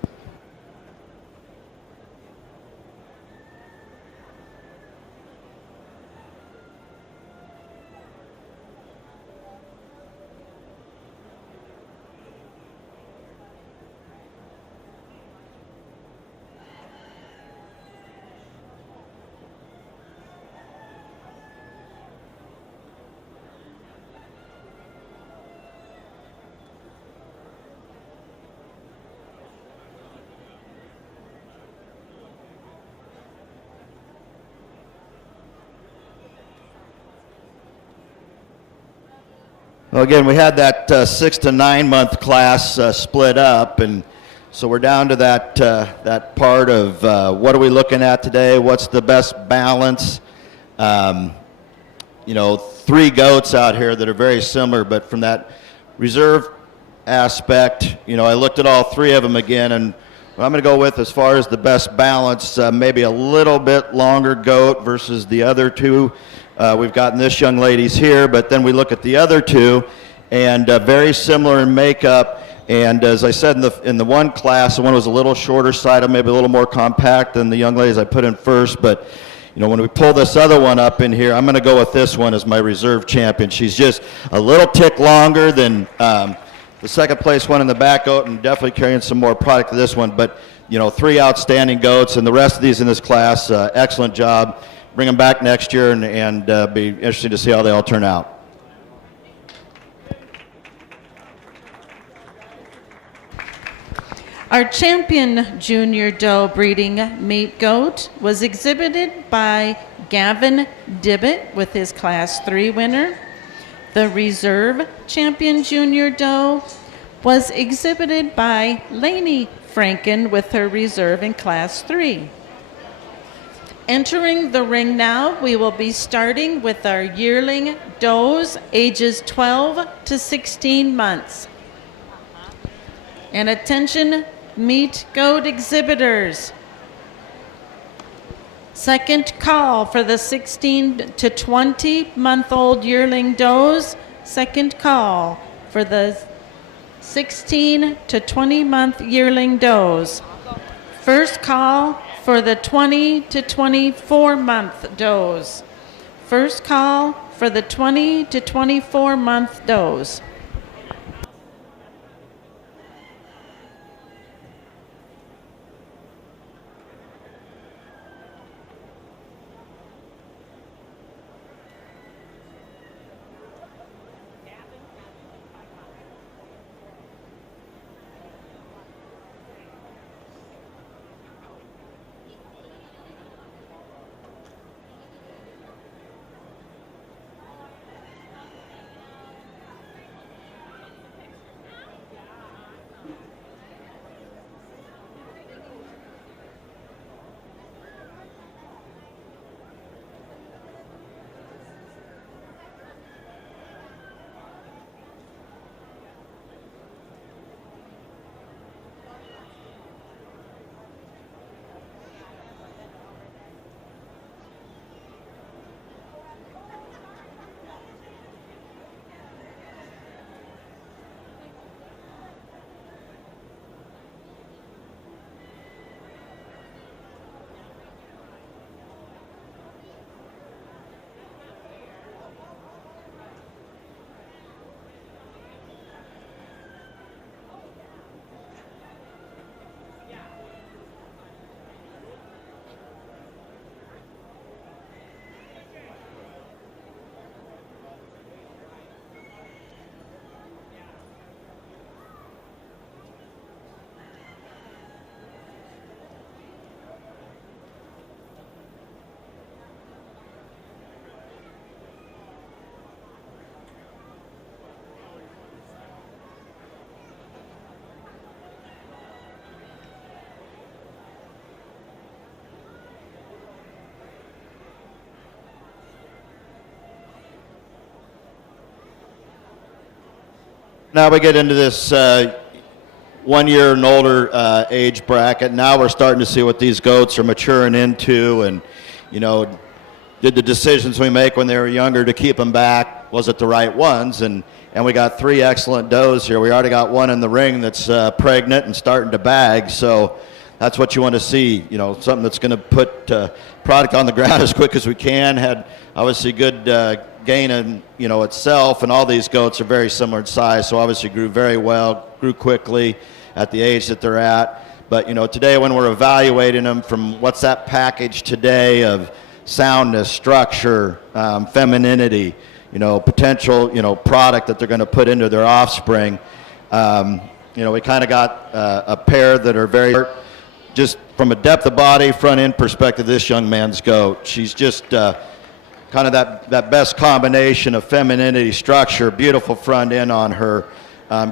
Well, again, we had that 6 to 9 month class split up, and so we're down to that part of what are we looking at today? What's the best balance? 3 goats out here that are very similar, but from that reserve aspect, I looked at all 3 of them again, and what I'm going to go with as far as the best balance, maybe a little bit longer goat versus the other 2. We've gotten this young lady's here, but then we look at the other 2, and very similar in makeup. And as I said in the one class, the one was a little shorter sided, maybe a little more compact than the young ladies I put in first. But when we pull this other one up in here, I'm going to go with this one as my reserve champion. She's just a little tick longer than the second place one in the back goat, and definitely carrying some more product to this one. But 3 outstanding goats, and the rest of these in this class, excellent job. Bring them back next year, and be interesting to see how they all turn out. Our champion junior doe breeding meat goat was exhibited by Gavin Dibbett with his Class 3 winner. The reserve champion junior doe was exhibited by Lainey Franken with her reserve in Class 3. Entering the ring now, we will be starting with our yearling does ages 12 to 16 months. And attention, meat goat exhibitors. Second call for the 16 to 20 month old yearling does. Second call for the 16 to 20 month yearling does. First call for the 20 to 24 month does. First call for the 20 to 24 month does. Now we get into this 1 year and older age bracket. Now we're starting to see what these goats are maturing into, and you know, did the decisions we make when they were younger to keep them back, was it the right ones? And we got 3 excellent does here. We already got one in the ring that's pregnant and starting to bag, so that's what you want to see, you know, something that's going to put product on the ground as quick as we can. Had obviously good gain in, you know, itself, and all these goats are very similar in size, so obviously grew very well, grew quickly at the age that they're at. But, you know, today when we're evaluating them from what's that package today of soundness, structure, femininity, you know, potential, you know, product that they're going to put into their offspring, you know, we kind of got a pair that are very, just from a depth of body, front end perspective, this young man's goat. She's just kind of that best combination of femininity, structure, beautiful front end on her,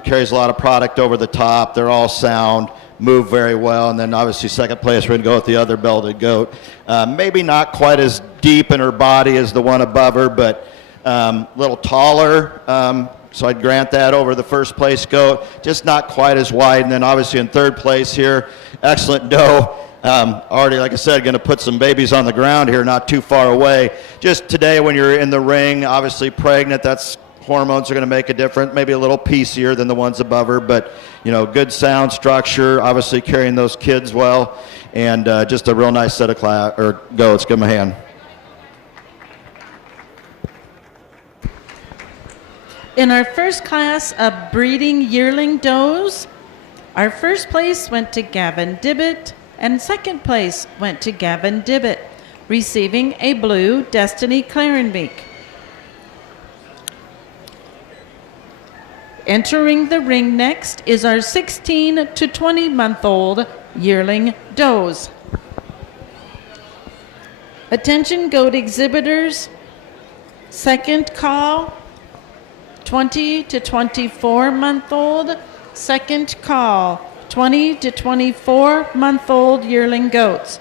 carries a lot of product over the top. They're all sound, move very well, and then obviously second place we're going to go with the other belted goat. Maybe not quite as deep in her body as the one above her, but a little taller, so I'd grant that over the first place goat, just not quite as wide. And then obviously in third place here, excellent doe. Already, like I said, going to put some babies on the ground here, not too far away. Just today when you're in the ring, obviously pregnant, that's hormones are going to make a difference, maybe a little piecier than the ones above her, but, you know, good sound structure, obviously carrying those kids well, and just a real nice set of goats. Give them a hand. In our first class of breeding yearling does, our first place went to Gavin Dibbett, and second place went to Gavin Dibbett, receiving a blue Destiny Clarenbeak. Entering the ring next is our 16 to 20 month old yearling does. Attention goat exhibitors, second call, 20 to 24-month-old, second call, 20 to 24-month-old yearling goats.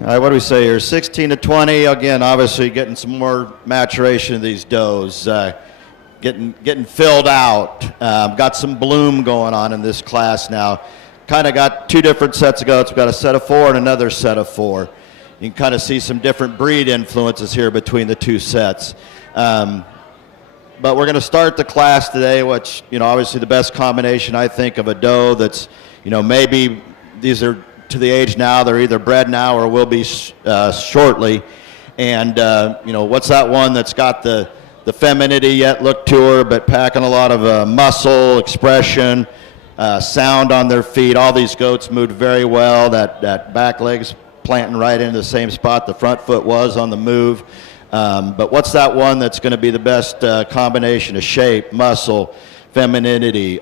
All right, what do we say here? 16 to 20. Again, obviously getting some more maturation of these does. Getting filled out. Got some bloom going on in this class now. Kind of got two different sets of goats. We've got a set of 4 and another set of 4. You can kind of see some different breed influences here between the two sets. But we're going to start the class today, which, obviously the best combination, I think, of a doe that's, maybe these are to the age now, they're either bred now or will be shortly. And, what's that one that's got the femininity yet look to her, but packing a lot of muscle, expression, sound on their feet. All these goats moved very well. That back leg's planting right into the same spot the front foot was on the move. But what's that one that's going to be the best combination of shape, muscle, femininity?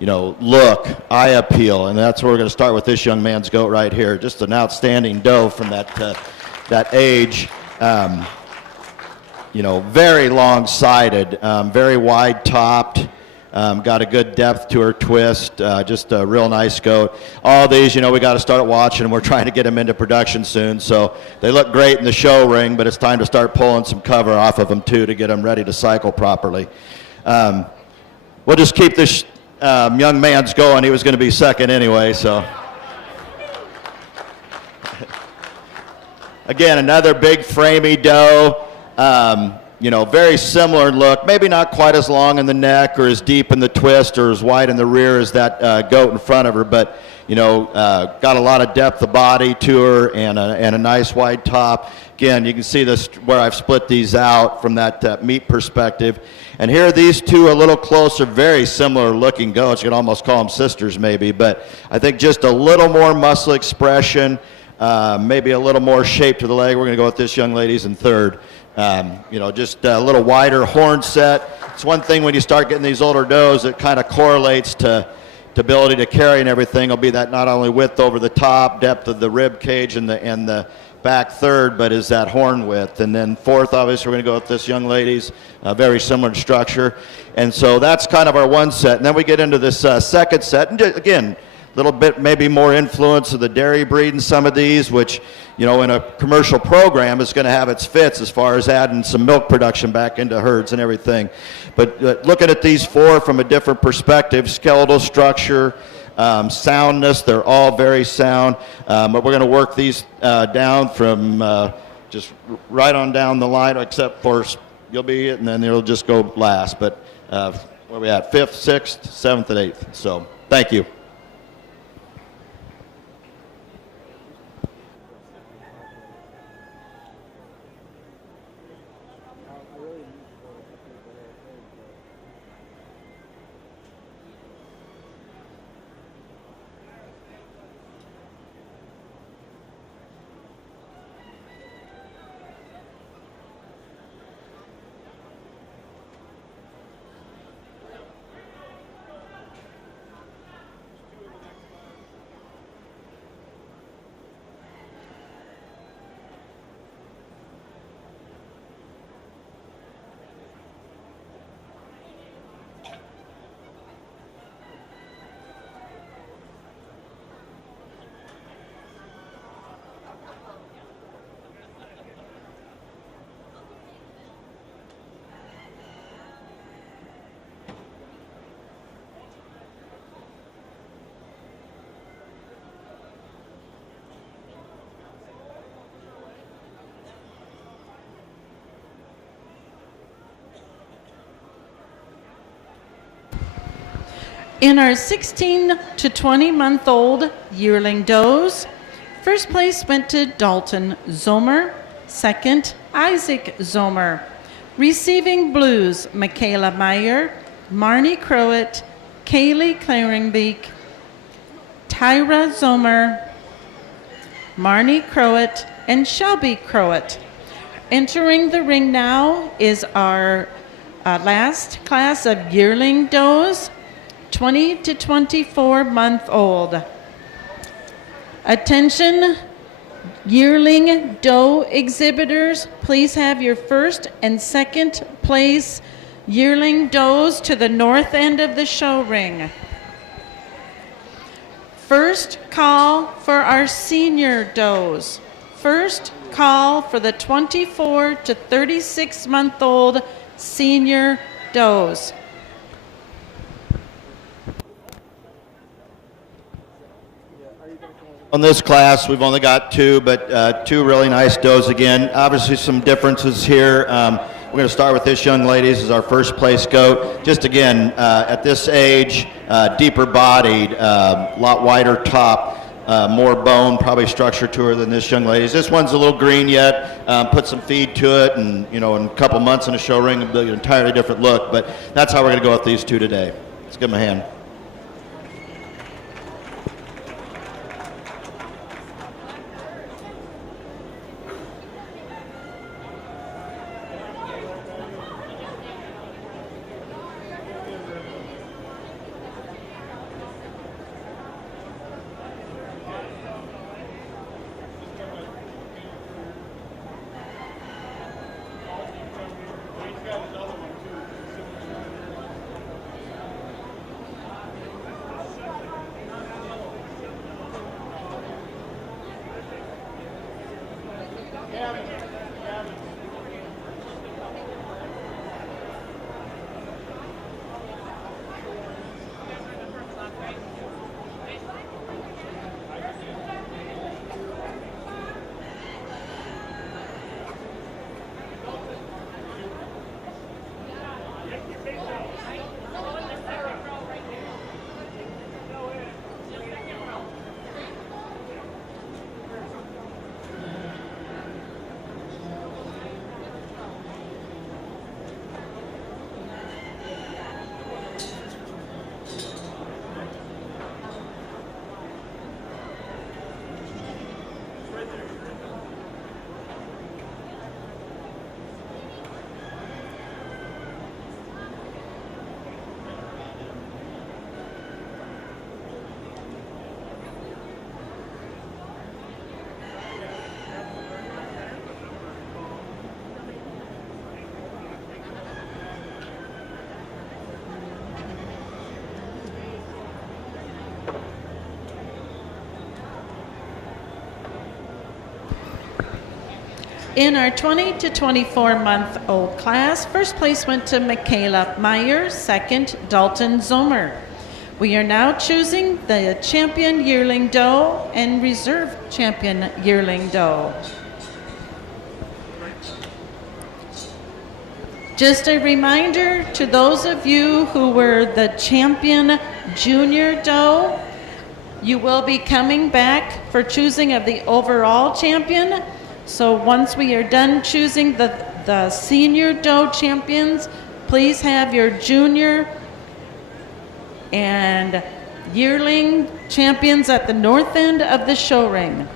look, eye appeal, and that's where we're going to start with this young man's goat right here. Just an outstanding doe from that age. Very long-sided, very wide-topped, got a good depth to her twist, just a real nice goat. All these, we got to start watching, and we're trying to get them into production soon. So they look great in the show ring, but it's time to start pulling some cover off of them, too, to get them ready to cycle properly. We'll just keep this young man's going. He was going to be second anyway, so. Again, another big framey doe. Very similar look, maybe not quite as long in the neck or as deep in the twist or as wide in the rear as that goat in front of her, but, got a lot of depth of body to her and a nice wide top. Again, you can see this where I've split these out from that meat perspective. And here are these two a little closer, very similar looking goats. You could almost call them sisters maybe, but I think just a little more muscle expression, maybe a little more shape to the leg. We're going to go with this young lady's in third. Just a little wider horn set. It's one thing when you start getting these older does, it kind of correlates to ability to carry and everything. Will be that not only width over the top, depth of the rib cage and the back third, but is that horn width. And then fourth, obviously, we're going to go with this young lady's, very similar structure. And so that's kind of our one set. And then we get into this second set. And again, a little bit maybe more influence of the dairy breed in some of these, which, in a commercial program is going to have its fits as far as adding some milk production back into herds and everything. But looking at these four from a different perspective, skeletal structure, soundness, they're all very sound. But we're going to work these down from just right on down the line, except for you'll be it, and then it'll just go last. But where are we at? 5th, 6th, 7th, and 8th. So thank you. In our 16 to 20 month old yearling does, first place went to Dalton Zomer, second Isaac Zomer. Receiving blues, Michaela Meyer, Marnie Crowett, Kaylee Claringbeek, Tyra Zomer, Marnie Crowett, and Shelby Crowett. Entering the ring now is our last class of yearling does, 20 to 24 month old. Attention, yearling doe exhibitors, please have your first and second place yearling does to the north end of the show ring. First call for our senior does. First call for the 24 to 36 month old senior does. On this class, we've only got two, but two really nice does again. Obviously some differences here. We're going to start with this young lady. This is our first place goat. Just again, at this age, deeper bodied, a lot wider top, more bone, probably structure to her than this young lady's. This one's a little green yet. Put some feed to it, and in a couple months in a show ring, it'll be an entirely different look. But that's how we're going to go with these two today. Let's give them a hand. In our 20 to 24 month old class, first place went to Michaela Meyer, second Dalton Zomer. We are now choosing the champion yearling doe and reserve champion yearling doe. Just a reminder to those of you who were the champion junior doe, you will be coming back for choosing of the overall champion. So once we are done choosing the senior doe champions, please have your junior and yearling champions at the north end of the show ring.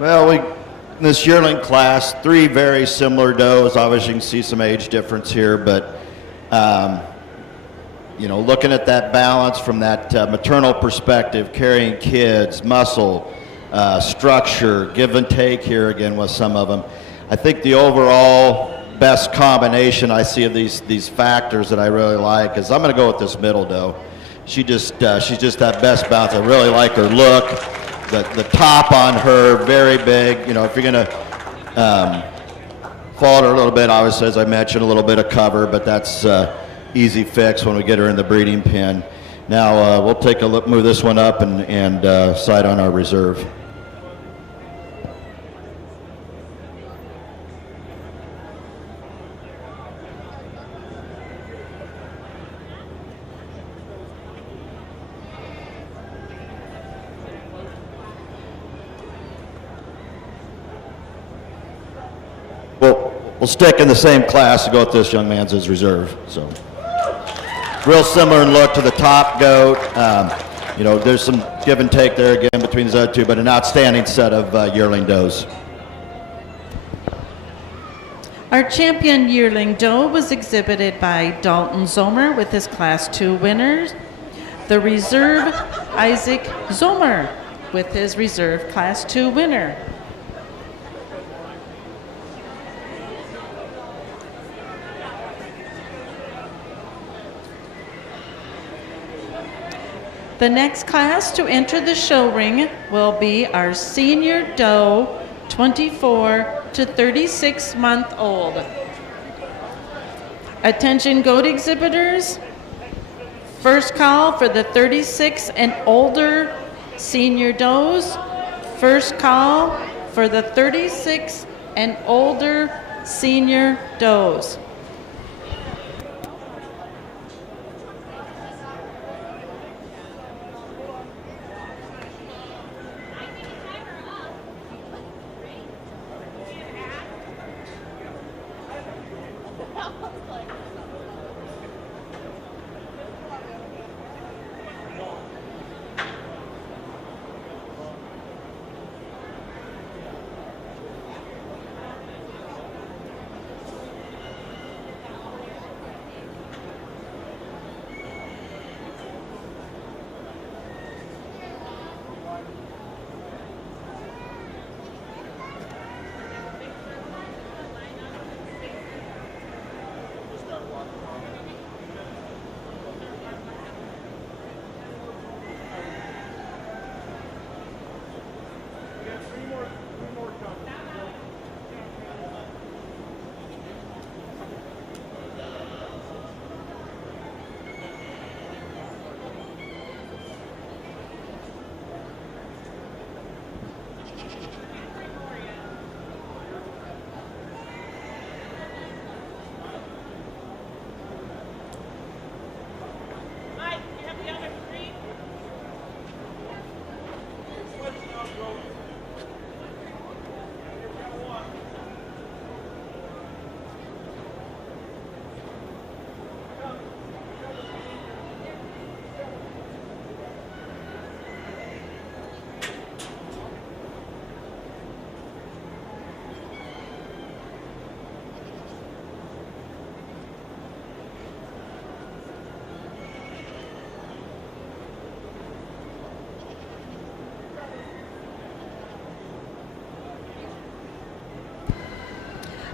Well, in this yearling class, 3 very similar does. Obviously, you can see some age difference here, but you know, looking at that balance from that maternal perspective, carrying kids, muscle, structure, give and take here again with some of them. I think the overall best combination I see of these factors that I really like is I'm going to go with this middle doe. She's just that best balance. I really like her look. The top on her, very big. You know, if you're going to fault her a little bit, obviously, as I mentioned, a little bit of cover, but that's easy fix when we get her in the breeding pen. Now, we'll take a look, move this one up and sight on our reserve. We'll stick in the same class to go with this young man's as reserve. So, real similar in look to the top goat. You know, there's some give and take there again between these other two, but an outstanding set of yearling does. Our champion yearling doe was exhibited by Dalton Zomer with his Class 2 winners. The reserve, Isaac Zomer with his reserve Class 2 winner. The next class to enter the show ring will be our senior doe, 24 to 36 month old. Attention goat exhibitors, first call for the 36 and older senior does. First call for the 36 and older senior does.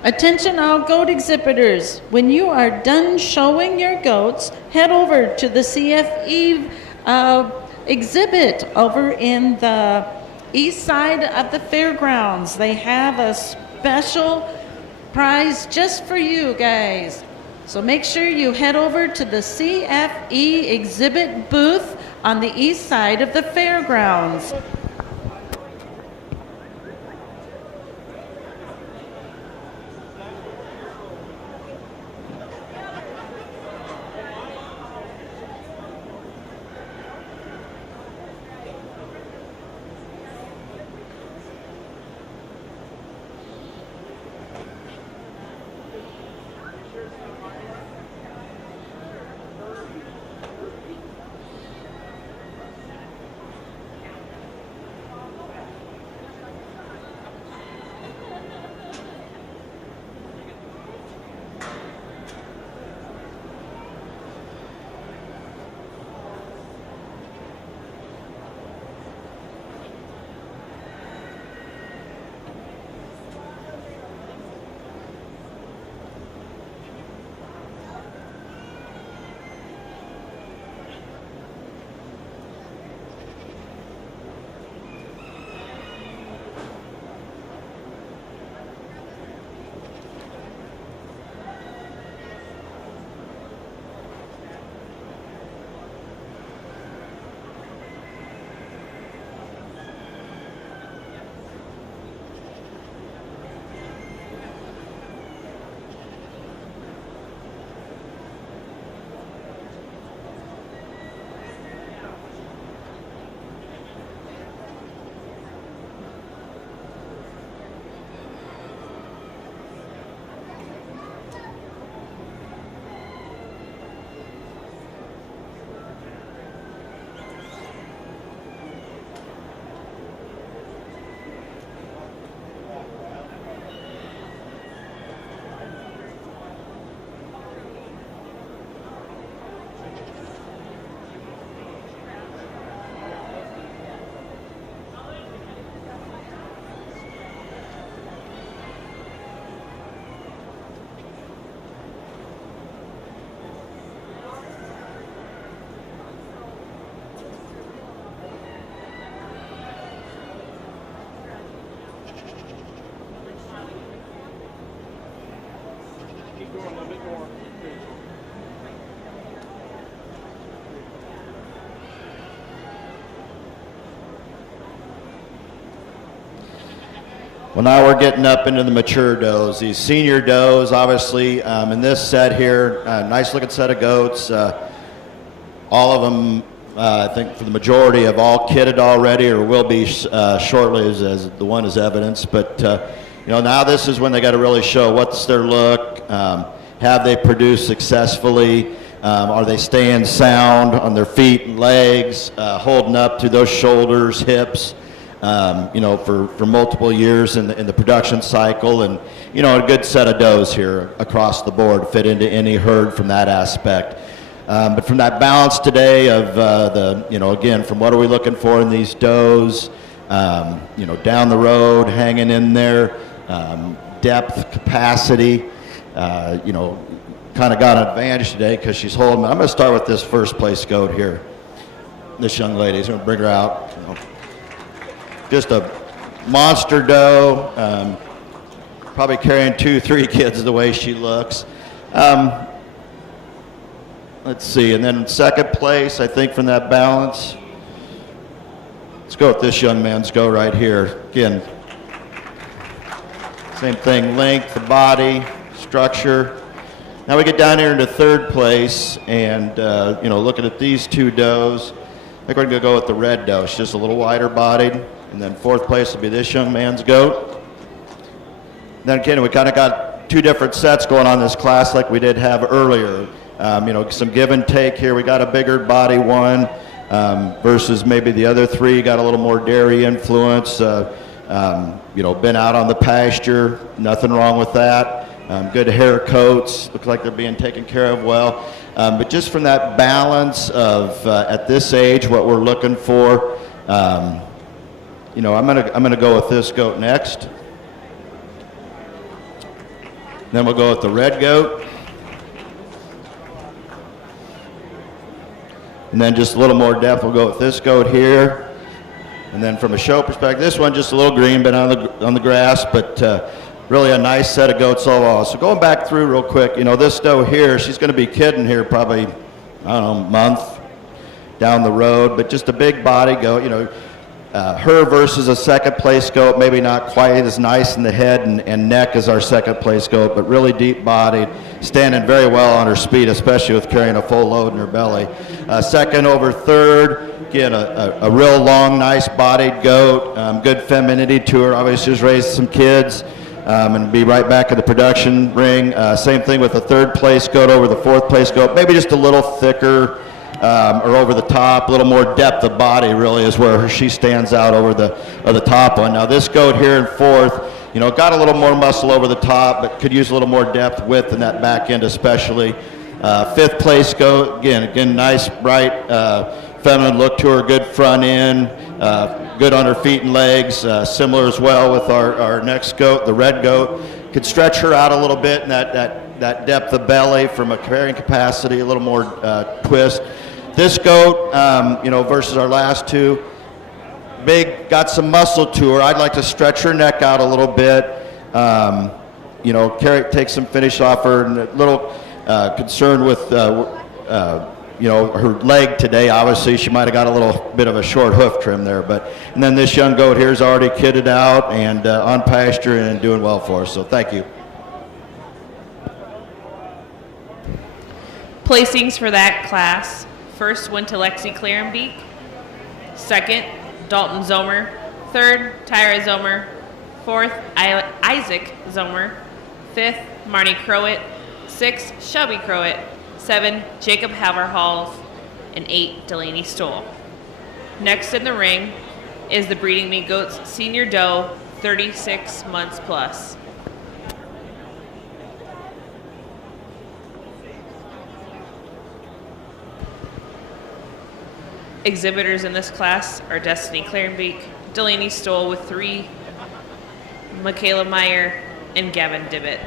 Attention all goat exhibitors. When you are done showing your goats, head over to the CFE exhibit over in the east side of the fairgrounds. They have a special prize just for you guys. So make sure you head over to the CFE exhibit booth on the east side of the fairgrounds. Well, now we're getting up into the mature does. These senior does, obviously, in this set here, nice looking set of goats. All of them, I think for the majority, have all kitted already or will be shortly, as the one is evidence. But, now this is when they got to really show what's their look. Have they produced successfully? Are they staying sound on their feet and legs, holding up to those shoulders, hips? For multiple years in the production cycle, and a good set of does here across the board fit into any herd from that aspect. But from that balance today of again, from what are we looking for in these does, down the road, hanging in there, depth, capacity, kind of got an advantage today because she's holding. I'm going to start with this first place goat here. This young lady, I'm going to bring her out. Just a monster doe, probably carrying 2-3 kids the way she looks. Let's see, and then in second place, I think from that balance, let's go with this young man's go right here. Again, same thing, length, the body, structure. Now we get down here into third place, and looking at these two does, I think we're going to go with the red doe. She's just a little wider bodied. And then fourth place will be this young man's goat. Then again, we kind of got two different sets going on in this class like we did have earlier. Some give and take here. We got a bigger body one versus maybe the other three. Got a little more dairy influence. Been out on the pasture. Nothing wrong with that. Good hair coats. Look like they're being taken care of well. But just from that balance of at this age, what we're looking for. I'm gonna go with this goat next. Then we'll go with the red goat. And then just a little more depth, we'll go with this goat here. And then from a show perspective, this one just a little green, but on the grass, but really a nice set of goats overall. So going back through real quick, you know, this doe here, she's going to be kidding here probably, I don't know, a month down the road, but just a big body goat, you know. Her versus a second place goat, maybe not quite as nice in the head and neck as our second place goat, but really deep bodied, standing very well on her speed, especially with carrying a full load in her belly. Second over third, again, a real long, nice bodied goat, good femininity to her, obviously just raised some kids, and be right back in the production ring. Same thing with the third place goat over the fourth place goat, maybe just a little thicker, or over the top, a little more depth of body really is where she stands out over the top one. Now this goat here in fourth, you know, got a little more muscle over the top, but could use a little more depth, width in that back end especially. Fifth place goat, again, nice, bright, feminine look to her, good front end, good on her feet and legs, similar as well with our next goat, the red goat. Could stretch her out a little bit in that depth of belly from a carrying capacity, a little more twist. This goat, you know, versus our last two, big, got some muscle to her. I'd like to stretch her neck out a little bit, you know, take some finish off her, and a little concerned with, you know, her leg today. Obviously, she might have got a little bit of a short hoof trim there, and then this young goat here is already kidded out and on pasture and doing well for us, so thank you. Placings for that class. First went to Lexi Clarenbeek. Second, Dalton Zomer. Third, Tyra Zomer. Fourth, Isaac Zomer. Fifth, Marnie Crowett. Sixth, Shelby Crowett. 7, Jacob Haverhalls. And 8, Delaney Stoll. Next in the ring is the Breeding Me Goats Senior Doe, 36 months plus. Exhibitors in this class are Destiny Clarenbeek, Delaney Stoll with 3, Michaela Meyer, and Gavin Dibbett.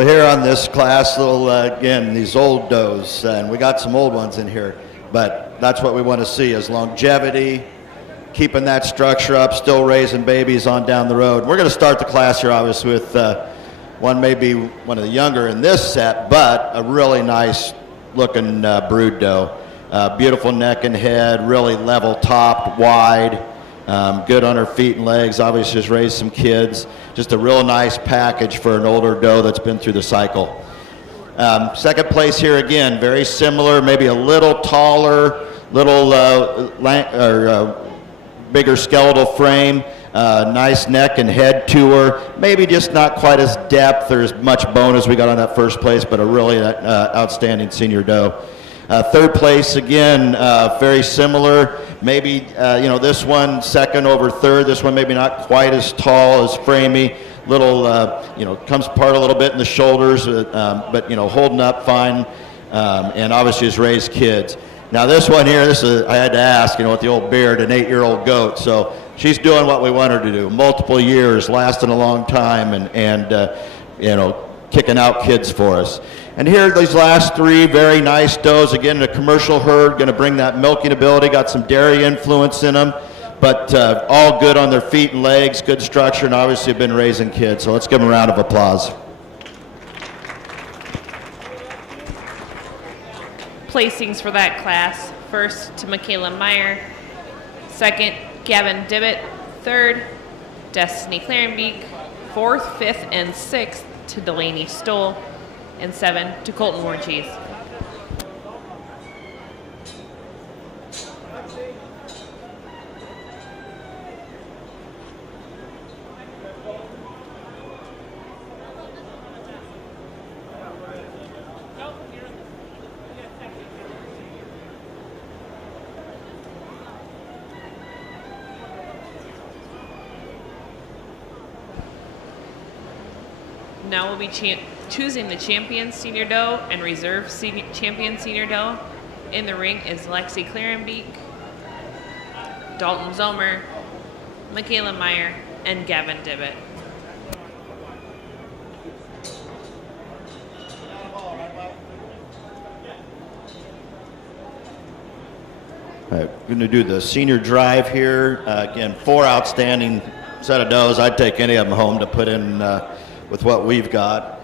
Well, here on this class, again, these old does, and we got some old ones in here, but that's what we want to see is longevity, keeping that structure up, still raising babies on down the road. We're going to start the class here, obviously, with one maybe one of the younger in this set, but a really nice looking brood doe. Beautiful neck and head, really level topped, wide, good on her feet and legs, obviously has raised some kids. Just a real nice package for an older doe that's been through the cycle. Second place here again, very similar, maybe a little taller, bigger skeletal frame, nice neck and head to her. Maybe just not quite as depth or as much bone as we got on that first place, but a really outstanding senior doe. Third place again, very similar. Maybe this one second over third. This one maybe not quite as tall as framey. Little comes apart a little bit in the shoulders, but holding up fine, and obviously has raised kids. Now this one here, I had to ask, with the old beard, an 8-year-old goat. So she's doing what we want her to do. Multiple years, lasting a long time, and kicking out kids for us. And here, these last three very nice does. Again, in a commercial herd, going to bring that milking ability. Got some dairy influence in them, but all good on their feet and legs, good structure, and obviously have been raising kids. So let's give them a round of applause. Placings for that class. First to Michaela Meyer. Second, Gavin Dibbett. Third, Destiny Clarenbeek. Fourth, fifth, and sixth to Delaney Stoll. And 7 to Colton Warncheese. Now we'll be choosing the champion senior doe and reserve champion senior doe. In the ring is Lexi Clarenbeek, Dalton Zomer, Michaela Meyer, and Gavin Dibbett. All right, we're going to do the senior drive here. Again, 4 outstanding set of does. I'd take any of them home to put in with what we've got.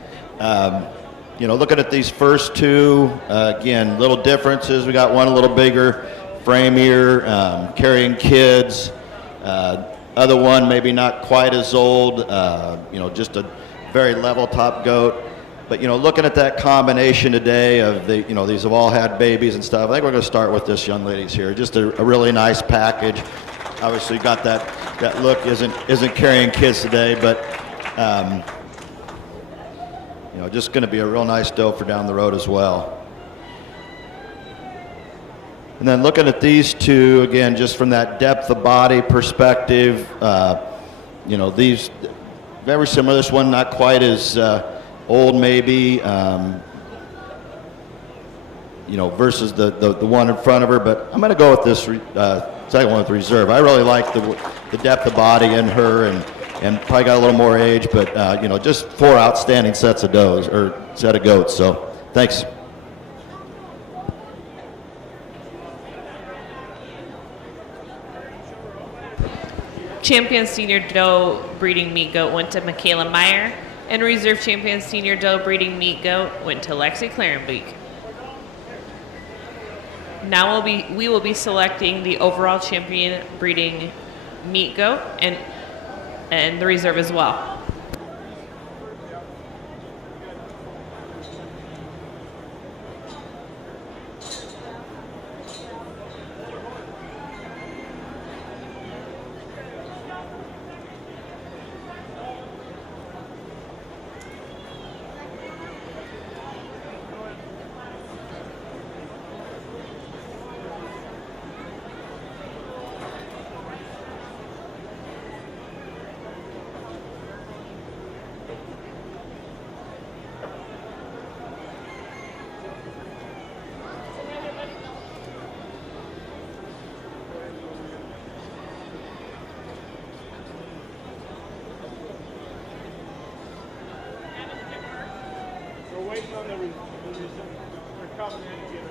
Looking at these first two, again, little differences. We got one a little bigger, framier, carrying kids. Other one maybe not quite as old, just a very level top goat. But, looking at that combination today of these have all had babies and stuff, I think we're going to start with this young lady's here. Just a really nice package. Obviously got that look, isn't carrying kids today, but just going to be a real nice doe for down the road as well. And then looking at these two, again, just from that depth of body perspective, these very similar. This one not quite as old maybe, versus the one in front of her, but I'm going to go with this second one with reserve. I really like the depth of body in her, and probably got a little more age, but just 4 outstanding sets of does or set of goats. So thanks. Champion senior doe breeding meat goat went to Michaela Meyer, and reserve champion senior doe breeding meat goat went to Lexi Clarenbeek. Now we will be selecting the overall champion breeding meat goat and the reserve as well. waiting on the result. They're coming in to get it.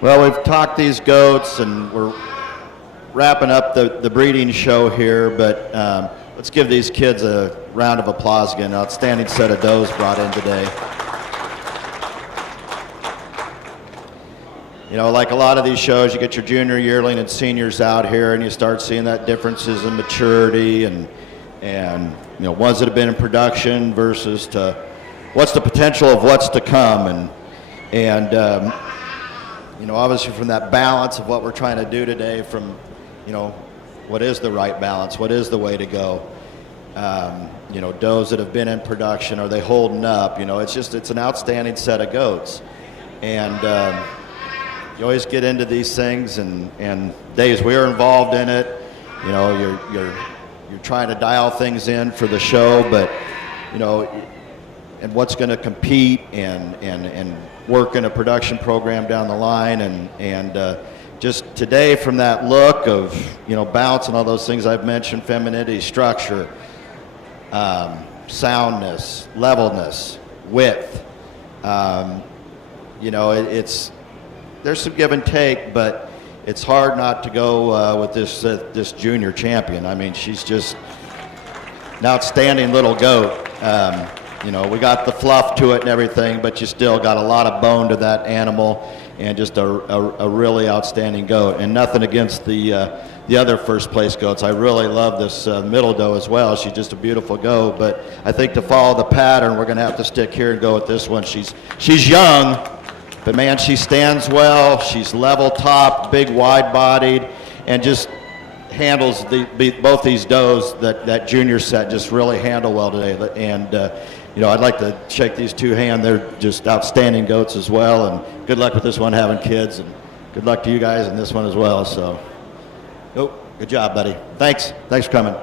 Well, we've talked these goats, and we're wrapping up the breeding show here, but let's give these kids a round of applause again. Outstanding set of does brought in today. You know, like a lot of these shows, you get your junior, yearling, and seniors out here, and you start seeing that differences in maturity and you know, ones that have been in production versus to what's the potential of what's to come, and you know, obviously from that balance of what we're trying to do today, from, you know, what is the right balance, what is the way to go. You know, does that have been in production, are they holding up? You know, it's an outstanding set of goats, and you always get into these things, and days we are involved in it. You know, you're trying to dial things in for the show, but you know, and what's going to compete and work in a production program down the line, and just today from that look of, you know, balance and all those things I've mentioned, femininity, structure, soundness, levelness, width. You know, there's some give and take, but it's hard not to go with this junior champion. I mean, she's just an outstanding little goat. You know, we got the fluff to it and everything, but you still got a lot of bone to that animal, and just a really outstanding goat. And nothing against the other first place goats. I really love this middle doe as well. She's just a beautiful goat. But I think to follow the pattern, we're going to have to stick here and go with this one. She's young, but man, she stands well. She's level top, big, wide-bodied, and just handles both these does that junior set just really handle well today. And I'd like to shake these two hands. They're just outstanding goats as well. And good luck with this one having kids, and good luck to you guys in this one as well. So, good job, buddy. Thanks for coming.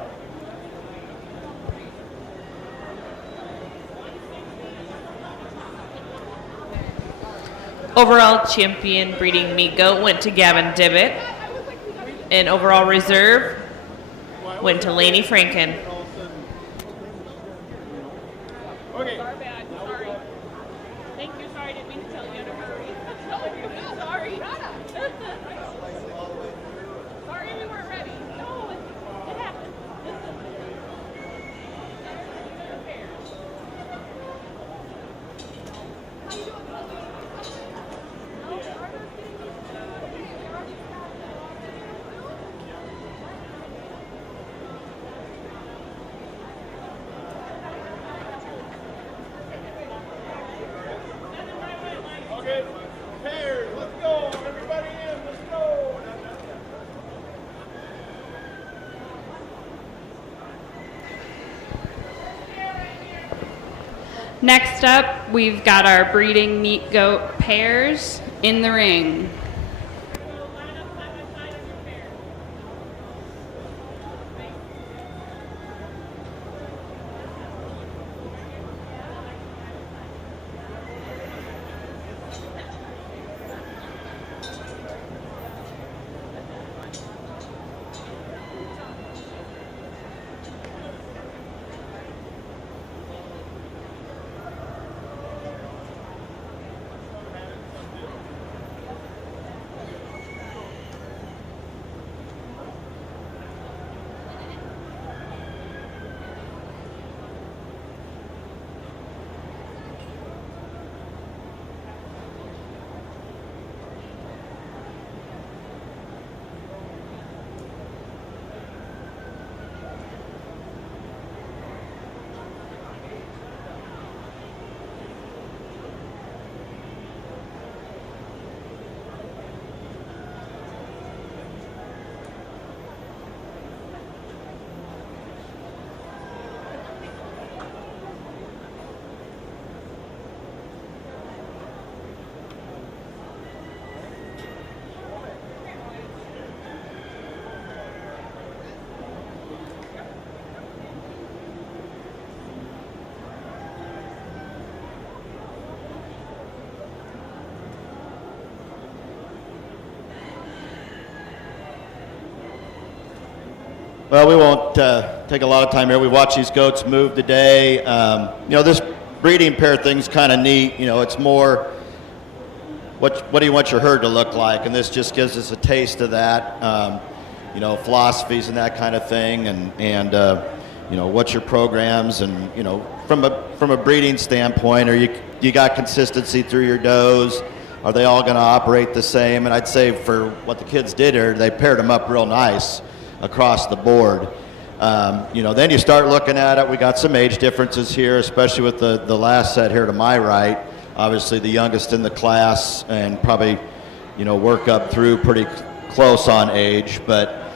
Overall champion breeding meat goat went to Gavin Dibbett. And overall reserve went to Laney Franken. Okay. Sorry. Thank you. Sorry, I didn't mean to tell you in a hurry. Sorry. Sorry we weren't ready. No, it happened. Okay, pairs, let's go. Everybody in, let's go. Next up, we've got our breeding meat goat pairs in the ring. Well, we won't take a lot of time here. We watched these goats move today. This breeding pair thing's kind of neat. It's more what do you want your herd to look like, and this just gives us a taste of that. Philosophies and that kind of thing, and what's your programs, and from a breeding standpoint, you got consistency through your does? Are they all going to operate the same? And I'd say for what the kids did here, they paired them up real nice across the board. Then you start looking at it. We got some age differences here, especially with the last set here to my right. Obviously the youngest in the class, and probably work up through pretty close on age. But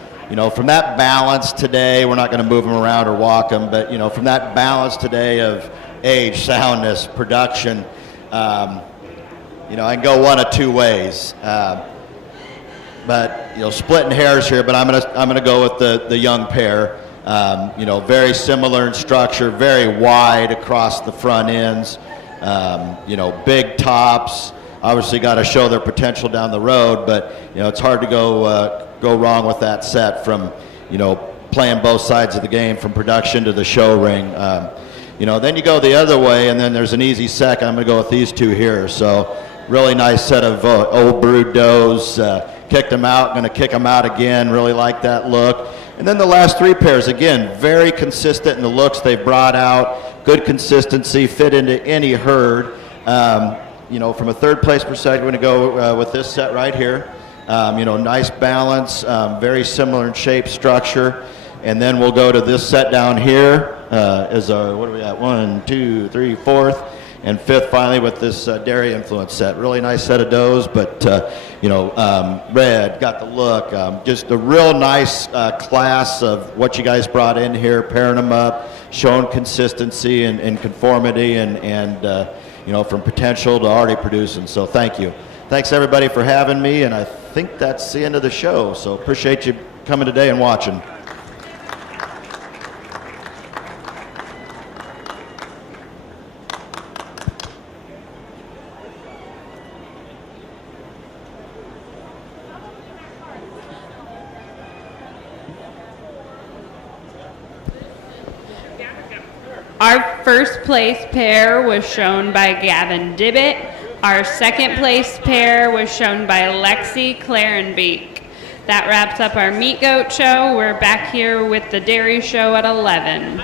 from that balance today, we're not going to move them around or walk them, but from that balance today of age, soundness, production, I can go one of two ways. But splitting hairs here, but I'm gonna go with the young pair. Very similar in structure, very wide across the front ends. Big tops. Obviously, got to show their potential down the road, but it's hard to go wrong with that set from playing both sides of the game, from production to the show ring. Then you go the other way, and then there's an easy second. I'm gonna go with these two here. So really nice set of old brood does. Kicked them out, going to kick them out again. Really like that look. And then the last three pairs, again, very consistent in the looks they've brought out. Good consistency, fit into any herd. From a third place perspective, we're going to go with this set right here. Nice balance, very similar in shape, structure. And then we'll go to this set down here as our, what are we at? 1, 2, 3, 4th. And fifth, finally, with this dairy influence set. Really nice set of does, but red, got the look. Just a real nice class of what you guys brought in here, pairing them up, showing consistency and conformity, and from potential to already producing. So thank you. Thanks everybody for having me, and I think that's the end of the show. So appreciate you coming today and watching. Our first place pair was shown by Gavin Dibbett. Our second place pair was shown by Lexi Clarenbeek. That wraps up our meat goat show. We're back here with the dairy show at 11.